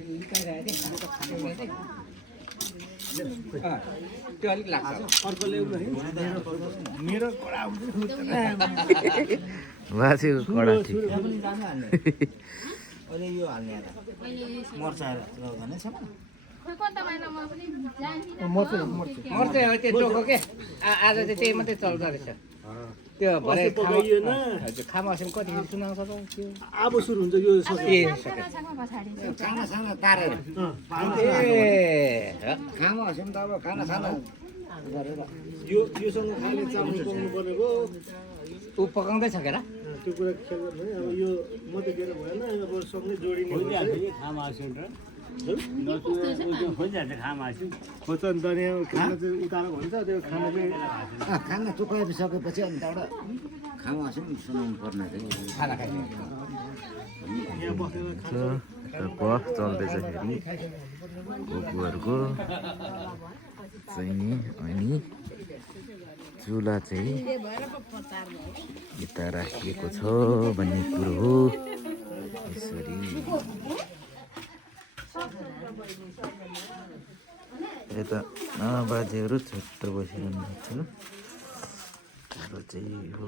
त्यो अलिक लाग्छ अर्को ल्याउनु है मेरो कडा हुन्छ बाजेको कडा ठिक अहिले यो हाल्ने मर्चा भने छ मर्छ हो त्यो टोको के आज चाहिँ त्यही मात्रै चल्दो रहेछ त्यो भरे खामासिम कति सुनाउँछ त त्यो अब सुरु हुन्छ यो सानो सानो तारहरू खामासिम त अब खाना साना योसँग खाने चामल पाउनु पर्नेको ऊ पकाउँदैछ के र त्यो कुरा खेल्नु भने अब यो मात्रै दिएर भएन अब सँगै जोडिने खोज्छ नि त खाना चाहिँ उतारो भन्छ त्यो खाना चाहिँ खाना चुकाइसकेपछि अन्त एउटा खामासिम सुनाउनु पर्ने खाना खाने यहाँ बसेर गफ चल्दैछ फेरि कुकुरहरूको चाहिँ नि अनि चुला चाहिँ यता राखिएको छ भन्ने कुरो हो यसरी यता बाजेहरू छुट्ट बसिरहनु भएको छ कुरो चाहिँ हो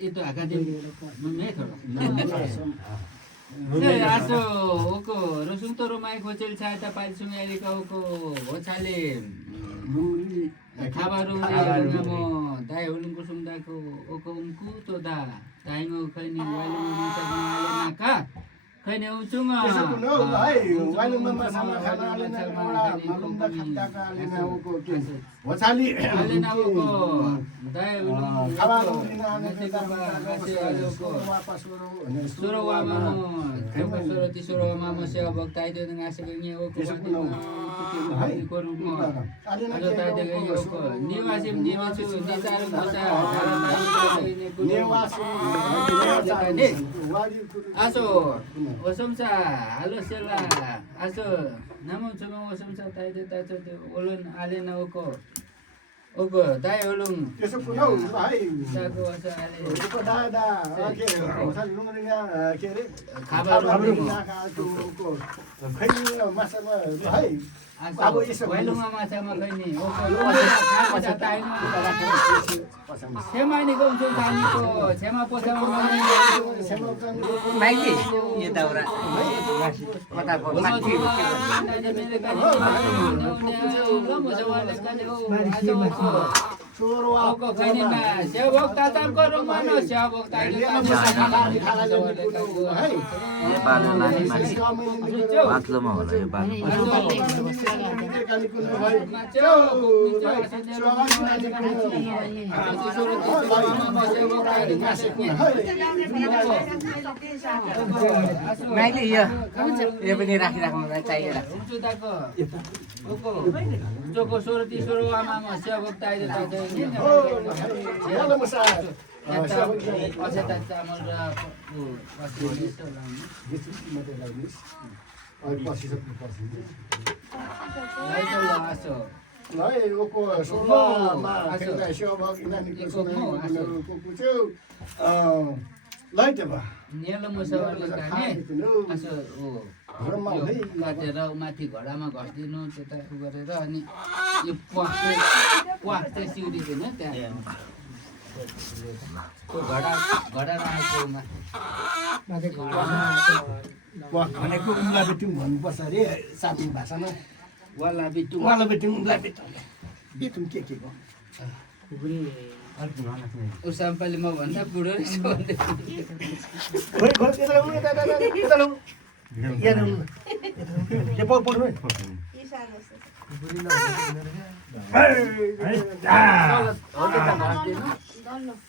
itu akademi aso oko rusung toro mai khocel chata palsung yari ka oko ochale khabaru mo dai ulung kusum da ko oko umku to da dai ngo khani walu mo ta na ka khani uchunga वाइलुङमा सामा खाना आलेन एउटा मालुङमा खाटाका आलेन oko के वछाली alena oko dai ulung खाबारो लिन आने वापस Suro wama mo, kaya suro ti suro wama mo siya bag tayo doon ng asa ganyan ako kung ko mo. Ano tayo ganyan ako. Ni wasim ni masu ni tayo mo sa aso wasam sa halo sila aso namun cuma wasam sa tayo tayo ulun alin ako ओको दाइ ओलुङ त्यसो पुनौ भाइ साको असाले को दादा के hotel रुङरिङा के रे खाबारु को खै माछामा भाइ अब यसो भैलुङमा माछामा खैनी ओको खाजा ताइनु सेमानी गउँछु तानीको छेमा पोसामा माइली यो दाउरा कता को माथि ओको खैनीमा सेवक तातामको रुममा न सेवक नेपालमा लाने मान्छे पातलोमा होला यो बाटो माइली यो पनि राखिराख्नुलाई चाहिएर चोको 16 आमामा सेवक ताइले असेता चामल र काटेर माथि घडामा घस्दिनु त्यता गरेर अनि यो प्वाक चाहिँ सिउरिदिनु त्यहाँ घडा राखेकोमा भनेको उम्ला बेटुङ भन्नुपर्छ अरे साथी भाषामा वाला बिटु उम्ला बेटुङ बेटुङ के को उसाम्पाले म भन्दा बुढो रहेछ भन्दै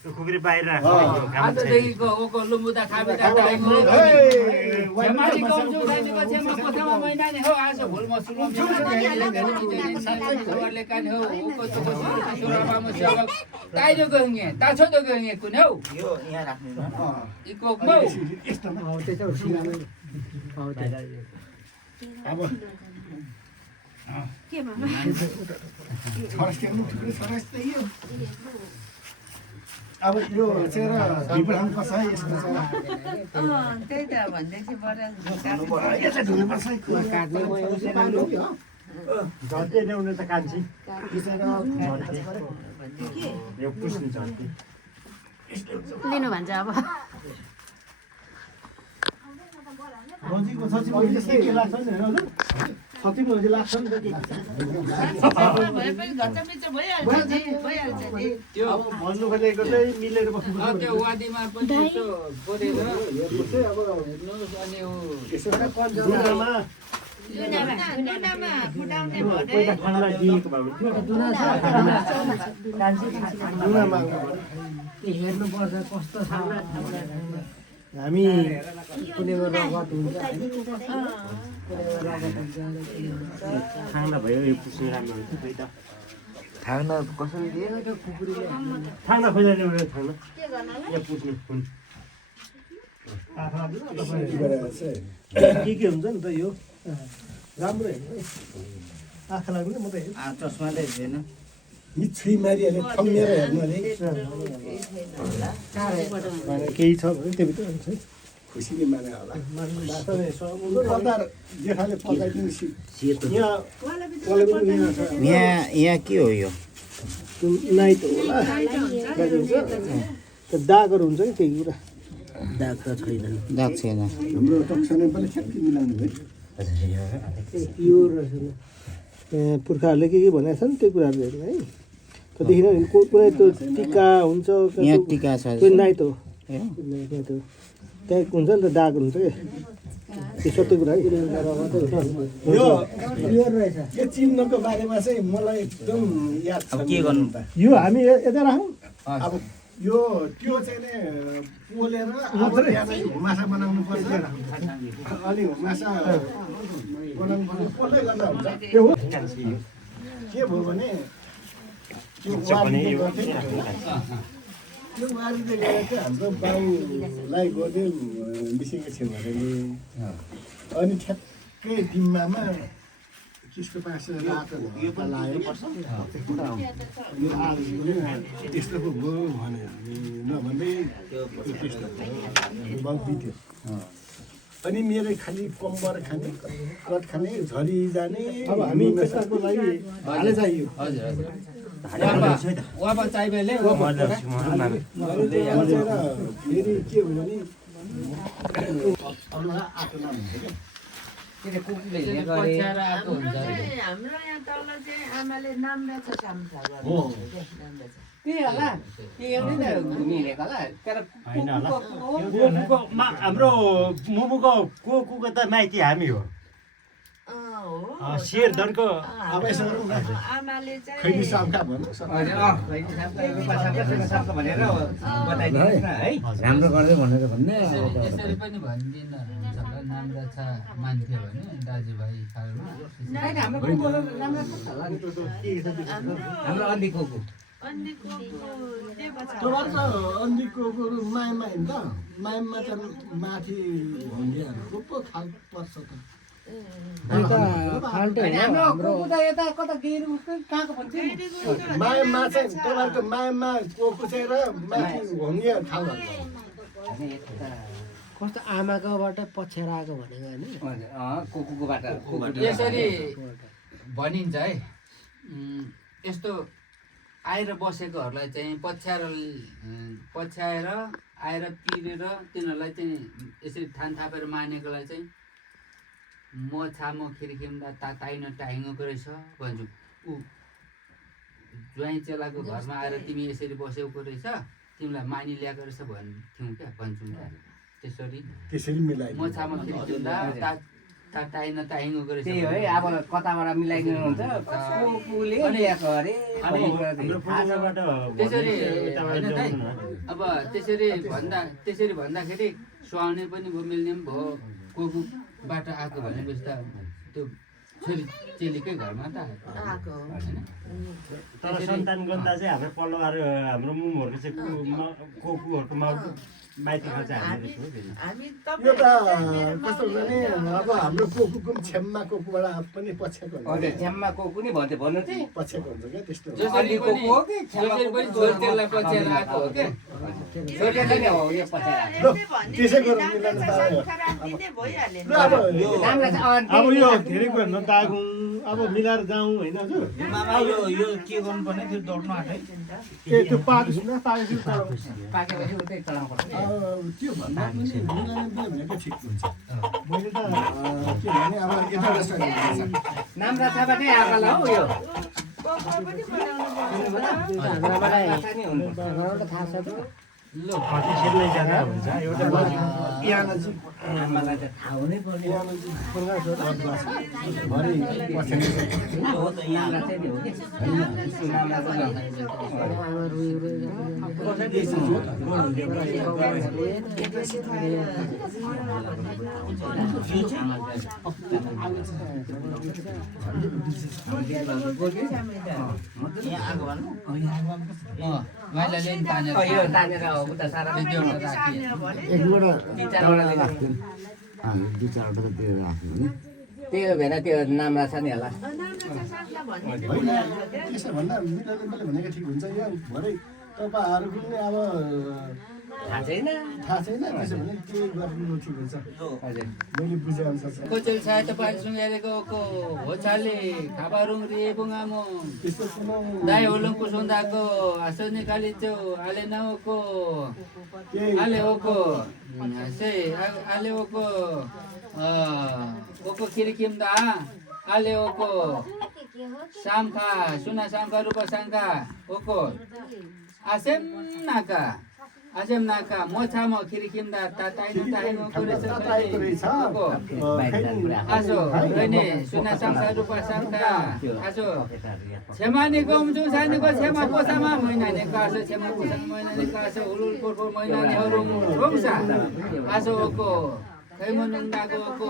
खुकुरी बाहिर आजदेखिको ओको लुमुदा खाबिदा छेमाली कम्जु खानेको छेमा पोथामा महिना नि हो आज भुल मसुलम खबरले कान हो ओको चोको सुराबामा सेवक ताइरो गंगे ताछो त गंगे कुन हौ यो यहाँ राख्नु न इको मौ अब के भन्नु अब यो चाहिँ भिप्राउनु पर्छ है यसको त्यही त भन्दैछु बडा यसलाई धुनुपर्छ झट्टै ल्याउनु त कान्छी यो पुस्नु झट्टै लिनु भन्छ अब रजीको सचिव त्यस्तै के लाग्छ नि होइन सचिव लाग्छ नि त भए पनि घच्चापिच्चा भइहाल्छ नि त्यो अब भन्नु खोजेको चाहिँ मिलेर बस्नु त्यो वादीमा पनि यसो गरेर अब हेर्नुहोस् अनि यसो दुनामा दुनामा फुटाउने पहिला खानालाई दिएको भए दुनामा हेर्नुपर्छ कस्तो छ हामी कुनै रगत हुन्छ खाना भयो यो पुस्नु राम्रो हुन्छ त्यही त थाङ्ना कसरी दिए थाङ्ना खोज्ने एउटा थाङ्ना यहाँ पुस्नु के हुन्छ नि त यो राम्रो हेर्नु आँखा लाग्नु म त चस्माले हेर्दैन मिछ्री मारिहाल्यो थम्मेर हेर्नु अरे केही छ भने त्योभित्र हुन्छ खुसीले माने होला जेठाले पकाइदिनु यहाँ के हो यो नाइट होला दागहरू हुन्छ नि केही कुरा दाग त छैन दाग छैन हाम्रो टक्सने पनि ठ्याक्कै मिलाउनु भयो यो रहेछ पुर्खाहरूले के भनेको छ नि त्यो कुराहरू हेर्नु है त्यहाँदेखि कुनै त्यो टिका हुन्छ यहाँ टिका छ त्यो नाइट हो त्यहाँ हुन्छ नि त दाग हुन्छ क्या त्यो सत्य कुरा है यो चिन्हको बारेमा चाहिँ मलाई एकदम याद छ के गर्नु त यो हामी यता राखौँ अब यो त्यो चाहिँ नि पोलेर माछा बनाउनु पर्छ अनि माछा बनाउनु पर्छ पोल्दै गर्दा हुन्छ त्यो हो के भयो भने त्यो वारीले गएर चाहिँ हाम्रो बाउलाई गोदे बिसेको थियो भने अनि ठ्याक्कै दिम्बामा त्यस्तो पास रातो यो पनि लाग्यो अनि आज पनि त्यस्तो पो भयो भने हामी नभन्दै त्यस्तो बहुत बित्यो अनि मेरो खालि कम्बर खाने कट खाने झरी जाने अब हामी पेसाको लागि हाले चाहियो वापा चाहिएले फेरि के हो भने आएको पछ्याएर आएको हुन्छ हाम्रो यहाँ तल चाहिँ आमाले नाम्रेछ काम्छा हो त्यही होला त्यो एउटै त घुमिहिँडेको होला तर हाम्रो मुमुको कुको त माइती हामी हो शेरधनको अब यसो गरौँ न आमाले चाहिँ खैनी सामका भन्नु भनेर बताइदिनुहोस् न है राम्रो गर्दै भनेर भन्ने यसरी पनि भनिदिनु हुन्छ होला नाम्रछा मान्थ्यो भने दाजुभाइ कालमा हाम्रो अन्धीको अन्धीको तपाईँ त अन्धीको मायामा हिँड्छ मायामा त माथि भङ्गियाहरू पो खाल पर्छ त हाम्रो कुकुर त यता कता गेरु कहाँको भन्छ मायामा चाहिँ तपाईँको मायामा कुचेर माथि भङ्गिया खाल कस्तो आमाकोबाट पछ्याएर आएको भनेको होइन कुकुरबाट यसरी भनिन्छ है यस्तो आएर बसेकोहरूलाई चाहिँ पछ्याएर आएर पिरेर तिनीहरूलाई चाहिँ यसरी थान थापेर मानेकोलाई चाहिँ म छाम खिर्खिम्दा ताताइन टाइङको रहेछ भन्छु ऊ ज्वाइँ चेलाको घरमा आएर तिमी यसरी बसेको रहेछ तिमीलाई मानि ल्याएको रहेछ भन्थ्यौँ क्या भन्छौँ क्या त्यसरी मिलाइ म छाम खिर्खिम्दा ताताइन टाइङको रहेछ त्यही हो है अब कताबाट मिलाइदिनु हुन्छ कुकुरले ल्याएको अरे त्यसरी होइन दाइ अब त्यसरी भन्दाखेरि सुहाउने पनि भयो मिल्ने पनि भयो कोकुबाट आएको भनेपछि त त्यो छोरी चेलीकै घरमा त आएको तर सन्तान गन्दा चाहिँ हाम्रो पल्लोहरू हाम्रो मुमहरूको चाहिँ कुकुरहरूको माउको माइती खान्छ हामी यो त कस्तो भने अब हाम्रो कुकुरको छेम्मा कुकुरबाट पनि पछ्याएको हुन्छ छेम्मा कुकुर नि भन्थ्यो भन्नु चाहिँ पछ्याएको हुन्छ क्या त्यस्तो जसरी पनि छोरी चेलीलाई पछ्याएर आएको हो क्या छोरीले नै हो यो पछ्याएर त्यसै गरौँ मिलाउनु पायो अब यो धेरै कुरा नतागौँ अब मिलाएर जाउँ होइन हजुर मामा यो के गर्नुपर्ने त्यो दौड्नु आँटै ए त्यो पाकेपछि पाकेपछि उतै चलाउनु पर्छ त्यो भन्दा पनि मिलाउनु भनेको ठिक हुन्छ मैले त के भने अब यता नाम राछाबाटै आएको होला हौ यो थाहा छ ल त्यसैले जाँदा हुन्छ एउटा आमालाई त थाहा हुनै पर्ने माइलाले नि तानेर यो तानेर उता सारा त्यही भएर त्यो नाम राख्छ नि होला त्यसो भन्दा मिलाउनु मैले भनेको ठिक हुन्छ यो भरे तपाईँहरूको पनि अब थाहा छैन त्यसो भने के गर्नु ठिक हुन्छ मैले बुझेअनुसार चाहिँ कोचेल साय तपाईँ सुँगेरेको को होचाले खाबारुङ रेबुङामो त्यस्तो कुनै दाइ होलुङ कुसुन्दाको हाँसो निकालिचो आले नाउको आले ओको से आले ओको ओको किरिकिमदा आले ओको सामखा सुना सामखा रूपा सामखा ओको आसेम नाका मोछा म खिरिकिमदा ताताइन ताइन ओको आसो रैने सुना सामखा रूपा सामखा आसो छेमानी गम्जु सानीको छेमा पोसामा मैनाने कासो छेमा पोसामा मैनाने कासो हुलुल कोटको मैनानेहरु रोमसा आसो ओको खै मुनुन्दाको को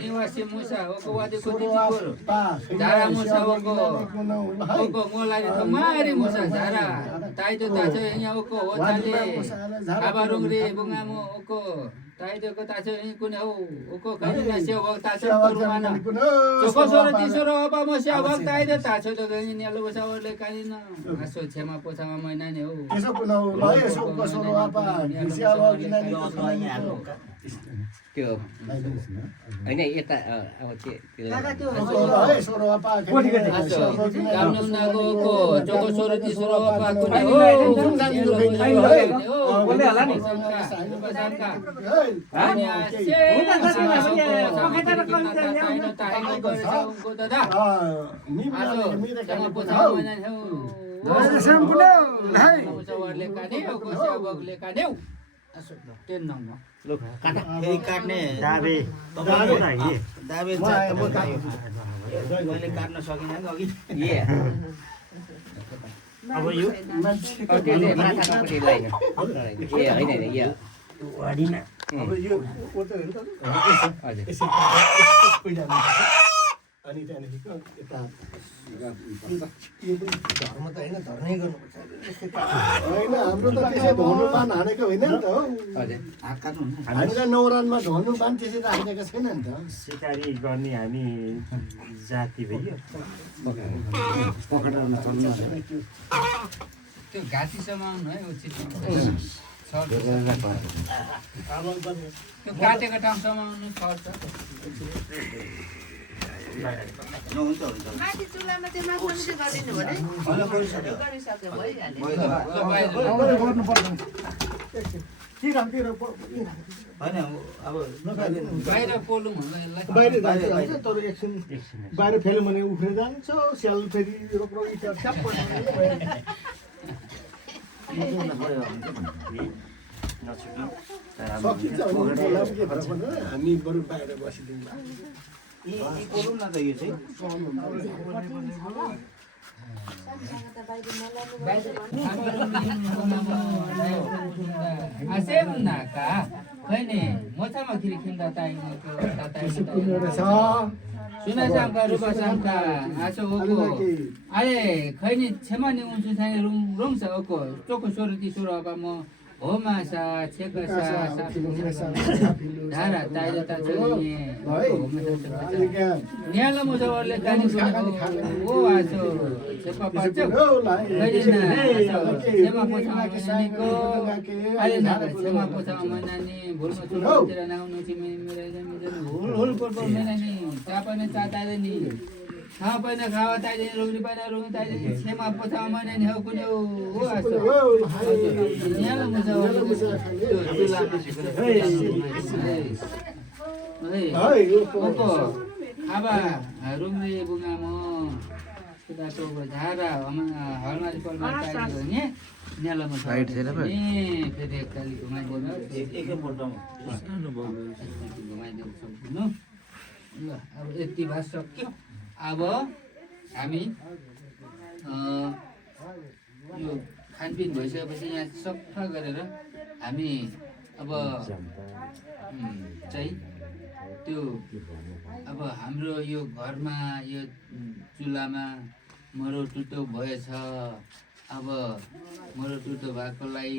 निवासी मुसा ओको वादेको दिदीको झारा मुसा ओको ओको मोलाई त मारी मुसा झारा ताइदो ताछो यहाँ ओको ओछाले आबारुङरे बुङामो ओको ताइदोको ताछो कुन हो ओको खैना सेव ताछो पुरुमान चोको सोरो तिसोरो अब मस्या भक्त ताइदो ताछो त गनि नेलो बसावले कालिन आसो छेमा पोछामा महिना नि हो यसो कुन हो ल यसो कसरो आपा भिसिया हो किननि त्यो होइन यता अब है सोरो आपा गाउनुको चोको सोरो तिसोरो अब कुन हो बोल्दै होला नि फेरि काट्ने दाबे दाबे मैले काट्न सकिनँ कि अघि अब यो अब यो ओतो हेर्नु त यसै अनि त्यहाँदेखिको यता यो पनि धर्म त होइन धर्मै गर्नुपर्छ होइन हाम्रो त त्यसै धनुबान हानेको होइन नि त हो हामीलाई नौरानमा धनुबान त्यसै त हानेको छैन नि त सिकारी गर्ने हामी जाति भयो त्यो घाँटीसम्म आउनु है उचित त्यो काटेको ठाउँसम्म आउनु सर्छ माथि चुल्हामा चाहिँ मासु चाहिँ गरिदिनु भने गरिसक्यो भइहाल्यो होइन अब बाहिर पोलौँ होला यसलाई बाहिर जान्छ तर एकछिन बाहिर फेल्यो भने उफ्रेर जान्छ स्याल फेरि रोक्रोगी सकिन्छ भने के फरक पर्दैन हामी बरु बाहिर बसिदिउँ कोरौँ न त यो चाहिँ asemnaka khane mochama khiri khinda taino ko suna samka rupa samka aso oko ale khane chemani unsu thane rong sa oko choko soroti soro apa mo homa sa cheka sa dhara taida ta chani homa sa nyala mo jawarle kani o aso chepa pacho khane na chema pochama manani ko ale na chema pochama manani bholma choro tera naunu chimi mere hol hol korpo manani chapane chatada ni खा पैना खावा ताइले रोग्ने पैना रोग्ने ताइले छेमा पोछामा मैनानी हो कुनै हो आस्तो न्यालो मुजा ओको खाबा रोग्ने बुगामो सुदातो झारा हलमारी पलमारी ताइले हो नि न्यालो मुजा राइट छैन नि फेरि एकताली घुमाइदिनु एकैपल्ट घुमाइदिनु सक्नु ल अब यति भाग सक्यो अब हामी यो खानपिन भइसकेपछि यहाँ सफा गरेर हामी अब चाहिँ त्यो अब हाम्रो यो घरमा यो चुल्हामा मरौ टुटो भएछ अब मरौ टुटो भएकोलाई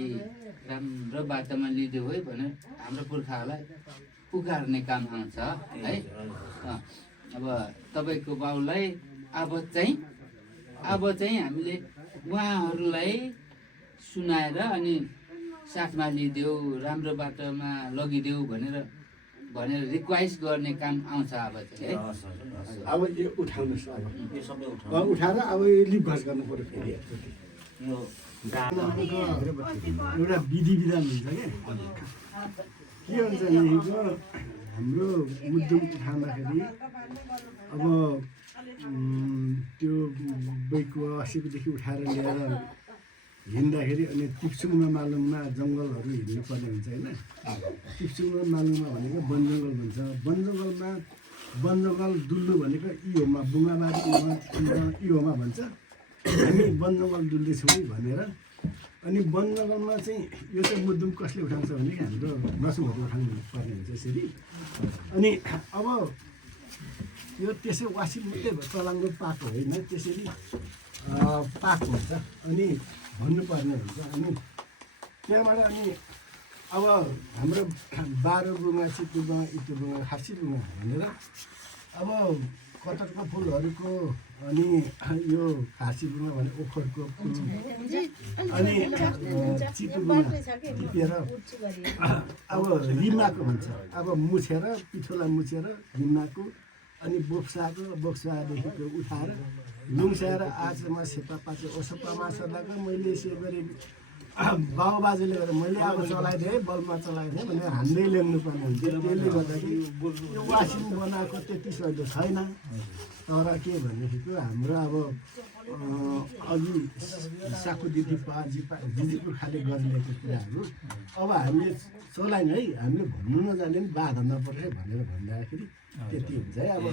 राम्रो बाटोमा लिदियो है भनेर हाम्रो पुर्खाहरूलाई पुकार्ने काम आउँछ है अब तपाईँको बाउलाई अब चाहिँ हामीले उहाँहरूलाई सुनाएर अनि साथमा लिदेऊ राम्रो बाटोमा लगिदेऊ भनेर रिक्वेस्ट गर्ने काम आउँछ अब चाहिँ है अब यो उठाउनुहोस् यो सबै उठाएर अब यो लिप घस गर्नु पर्यो फेरि यो एउटा विधि विधान हुन्छ के हुन्छ भनेको हाम्रो मुद्दम उठाउँदाखेरि अब त्यो बैको 80देखि उठाएर ल्याएर हिँड्दाखेरि अनि टिप्सुङमा मालुङमा जङ्गलहरू हिँड्नुपर्ने हुन्छ होइन टिप्सुङमा मालुङमा भनेको वन जङ्गल भन्छ वन जङ्गलमा वन जङ्गल दुल्लु भनेको इहोमा बुङ्गाबारी इहोमा भन्छ हामी वन जङ्गल डुल्दैछौँ भनेर। अनि वन जङ्गलमा चाहिँ यो चाहिँ मुद्दुम कसले उठाउँछ भने हाम्रो नसुमहरू उठाउनु पर्ने हुन्छ यसरी। अनि अब यो त्यसै वासिङ मात्रै चलाङ्गो पाएको होइन, त्यसरी पाएको हुन्छ अनि भन्नुपर्ने हुन्छ। अनि त्यहाँबाट अनि अब हाम्रो 12 बुङ्गा, चितु बुङ्गा, इतु बुङ्गा, खासी बुङ्गा भनेर अब कतरको फुलहरूको अनि यो खासी बुङ्गा भने ओखरको फुल अनि चितु बुङ्गा टिपेर अब रिम्माको भन्छ। अब मुछेर पिठोलाई मुछेर रिम्माको अनि बोक्सादेखिको उठाएर लुङ्साएर आजमा सेपा पाचे ओसपामा सदाको मैले यसो गरी बाउ बाजेले गरेर मैले अब चलाइदिएँ, बल्बमा चलाइदिएँ भनेर हान्दै ल्याउनु पर्ने हुन्छ। त्यसले गर्दाखेरि यो वासिङ बनाएको त्यति सजिलो छैन। तर के भनेदेखिको हाम्रो अब अघि साकु दिदी दिदीपुर खाले गरिरहेको कुराहरू अब हामीले चलायौँ है, हामीले भन्नु नजाने पनि बाधा नपर्छ भनेर भन्दाखेरि त्यति हुन्छ है। अब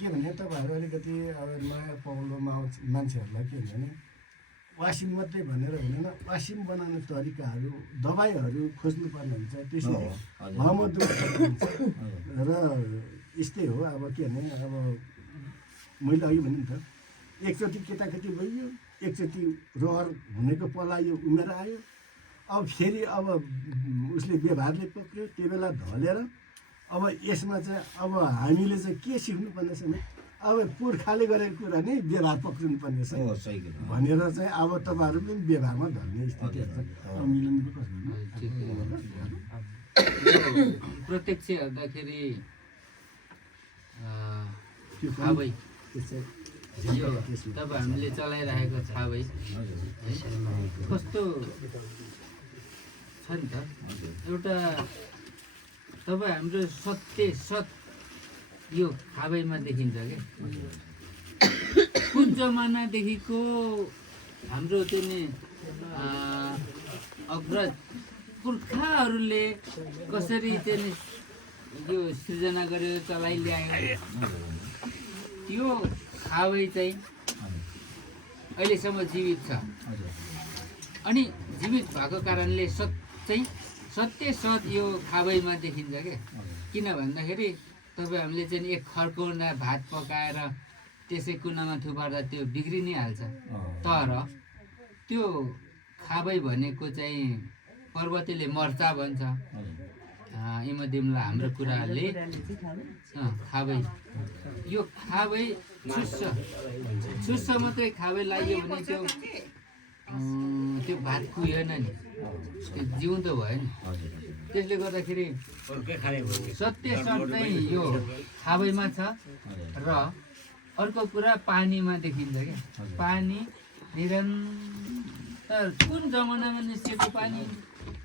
के भने तपाईँहरू अलिकति अब नयाँ पौलो मान्छेहरूलाई के भने वासिङ मात्रै भनेर हुँदैन, वासिङ बनाउने तरिकाहरू दबाईहरू खोज्नुपर्ने हुन्छ। त्यसरी महमद र यस्तै हो। अब के भने अब मैले अघि भने नि त एकचोटि केटाकेटी भइयो, एकचोटि रहर हुनेको पलायो, उमेर आयो। अब फेरि अब उसले व्यवहारले पक्रियो, त्यो बेला ढलेर अब यसमा चाहिँ अब हामीले चाहिँ के सिक्नु पर्ने छ भने अब पुर्खाले गरेको कुरा नै व्यवहार पक्रिनु पर्ने छ भनेर चाहिँ अब तपाईँहरू पनि व्यवहारमा ढल्ने स्थिति मिलाउनु प्रत्यक्ष हेर्दाखेरि छाबै यो तपाईँ हामीले चलाइरहेको छाबै कस्तो छ नि त, एउटा तपाईँ हाम्रो सत्य सत यो खाबैमा देखिन्छ क्या। कुन जमानादेखिको हाम्रो चाहिँ नि अग्रज पुर्खाहरूले कसरी चाहिँ यो सृजना गरेर चलाइल्यायो त्यो खाबै चाहिँ अहिलेसम्म जीवित छ। अनि जीवित भएको कारणले सत्य सत यो खाबैमा देखिन्छ क्या। किन भन्दाखेरि तपाईँ हामीले चाहिँ एक खर्काउना भात पकाएर त्यसै कुनामा थुपार्दा त्यो बिग्रि नै हाल्छ। तर त्यो खाबै भनेको चाहिँ पर्वतेले मर्चा भन्छ। इमदिमला हाम्रो कुराहरूले खाबै यो खाबै छुस्स मात्रै खाबै लाग्यो भने त्यो भात कुहिएन नि, त्यो जिउँदो भयो नि। त्यसले गर्दाखेरि सत्य सत चाहिँ यो खाबैमा छ। र अर्को कुरा पानीमा देखिन्छ क्या। पानी निरन्तर कुन जमानामा निस्केको पानी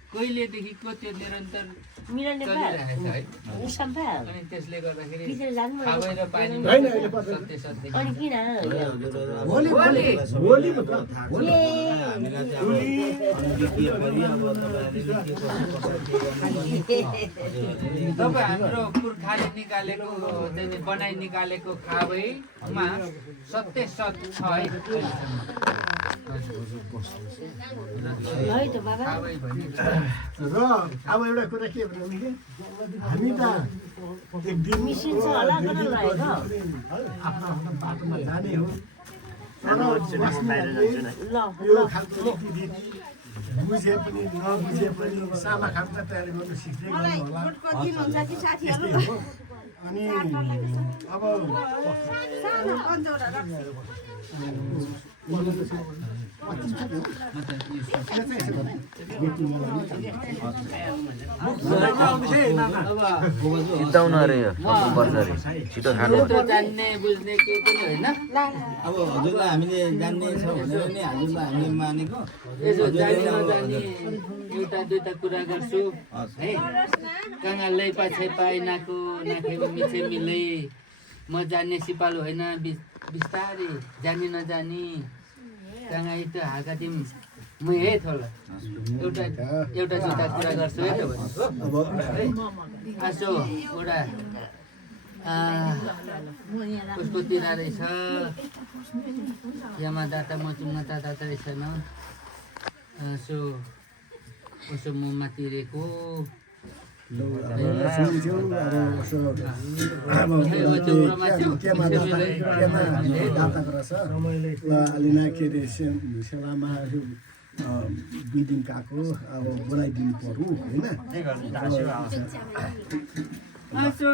कहिलेदेखिको त्यो निरन्तर चलिरहेको छ है। अनि त्यसले गर्दाखेरि खाबै र पानी सत्य सत तपाईँ हाम्रो पुर्खाले निकालेको बनाइ निकालेको खाबैमा सत्य सत छ है। र अब एउटा कुरा के भने हामी त एक दिन आफ्नो बाटोमा जाने हो। यो खालको रीतिथिति बुझे पनि नबुझे पनि सामा खान्छ तयारी गर्नु सिक्दै गर्नु होला। अनि अब चिन्ताउनु अरे यो सक्नुपर्छ अरे छिटो खानु। जान्ने बुझ्ने केही पनि होइन। अब हजुरलाई हामीले जान्ने छ भनेर नि हजुरलाई हामीले मानेको। यसो जानी नजानी एउटा दुईवटा कुरा गर्छु है। कहाँ लैपा छेपाइ नाको नाखेको मिछे मिलै म जान्ने सिपालु होइन, बिस्तारै जानी नजानी कहाँ त हाका तिम म हे थोला एउटा दुईवटा कुरा गर्छु है त। आसो एउटा उसको तिरा रहेछ यामा दाता मचुङमा दाता रहेछन् सो उसो मुममा तिरेको अलिना के अरे सेलामा दुई दिन गएको अब बोलाइदिनु पर्यो होइन त्यो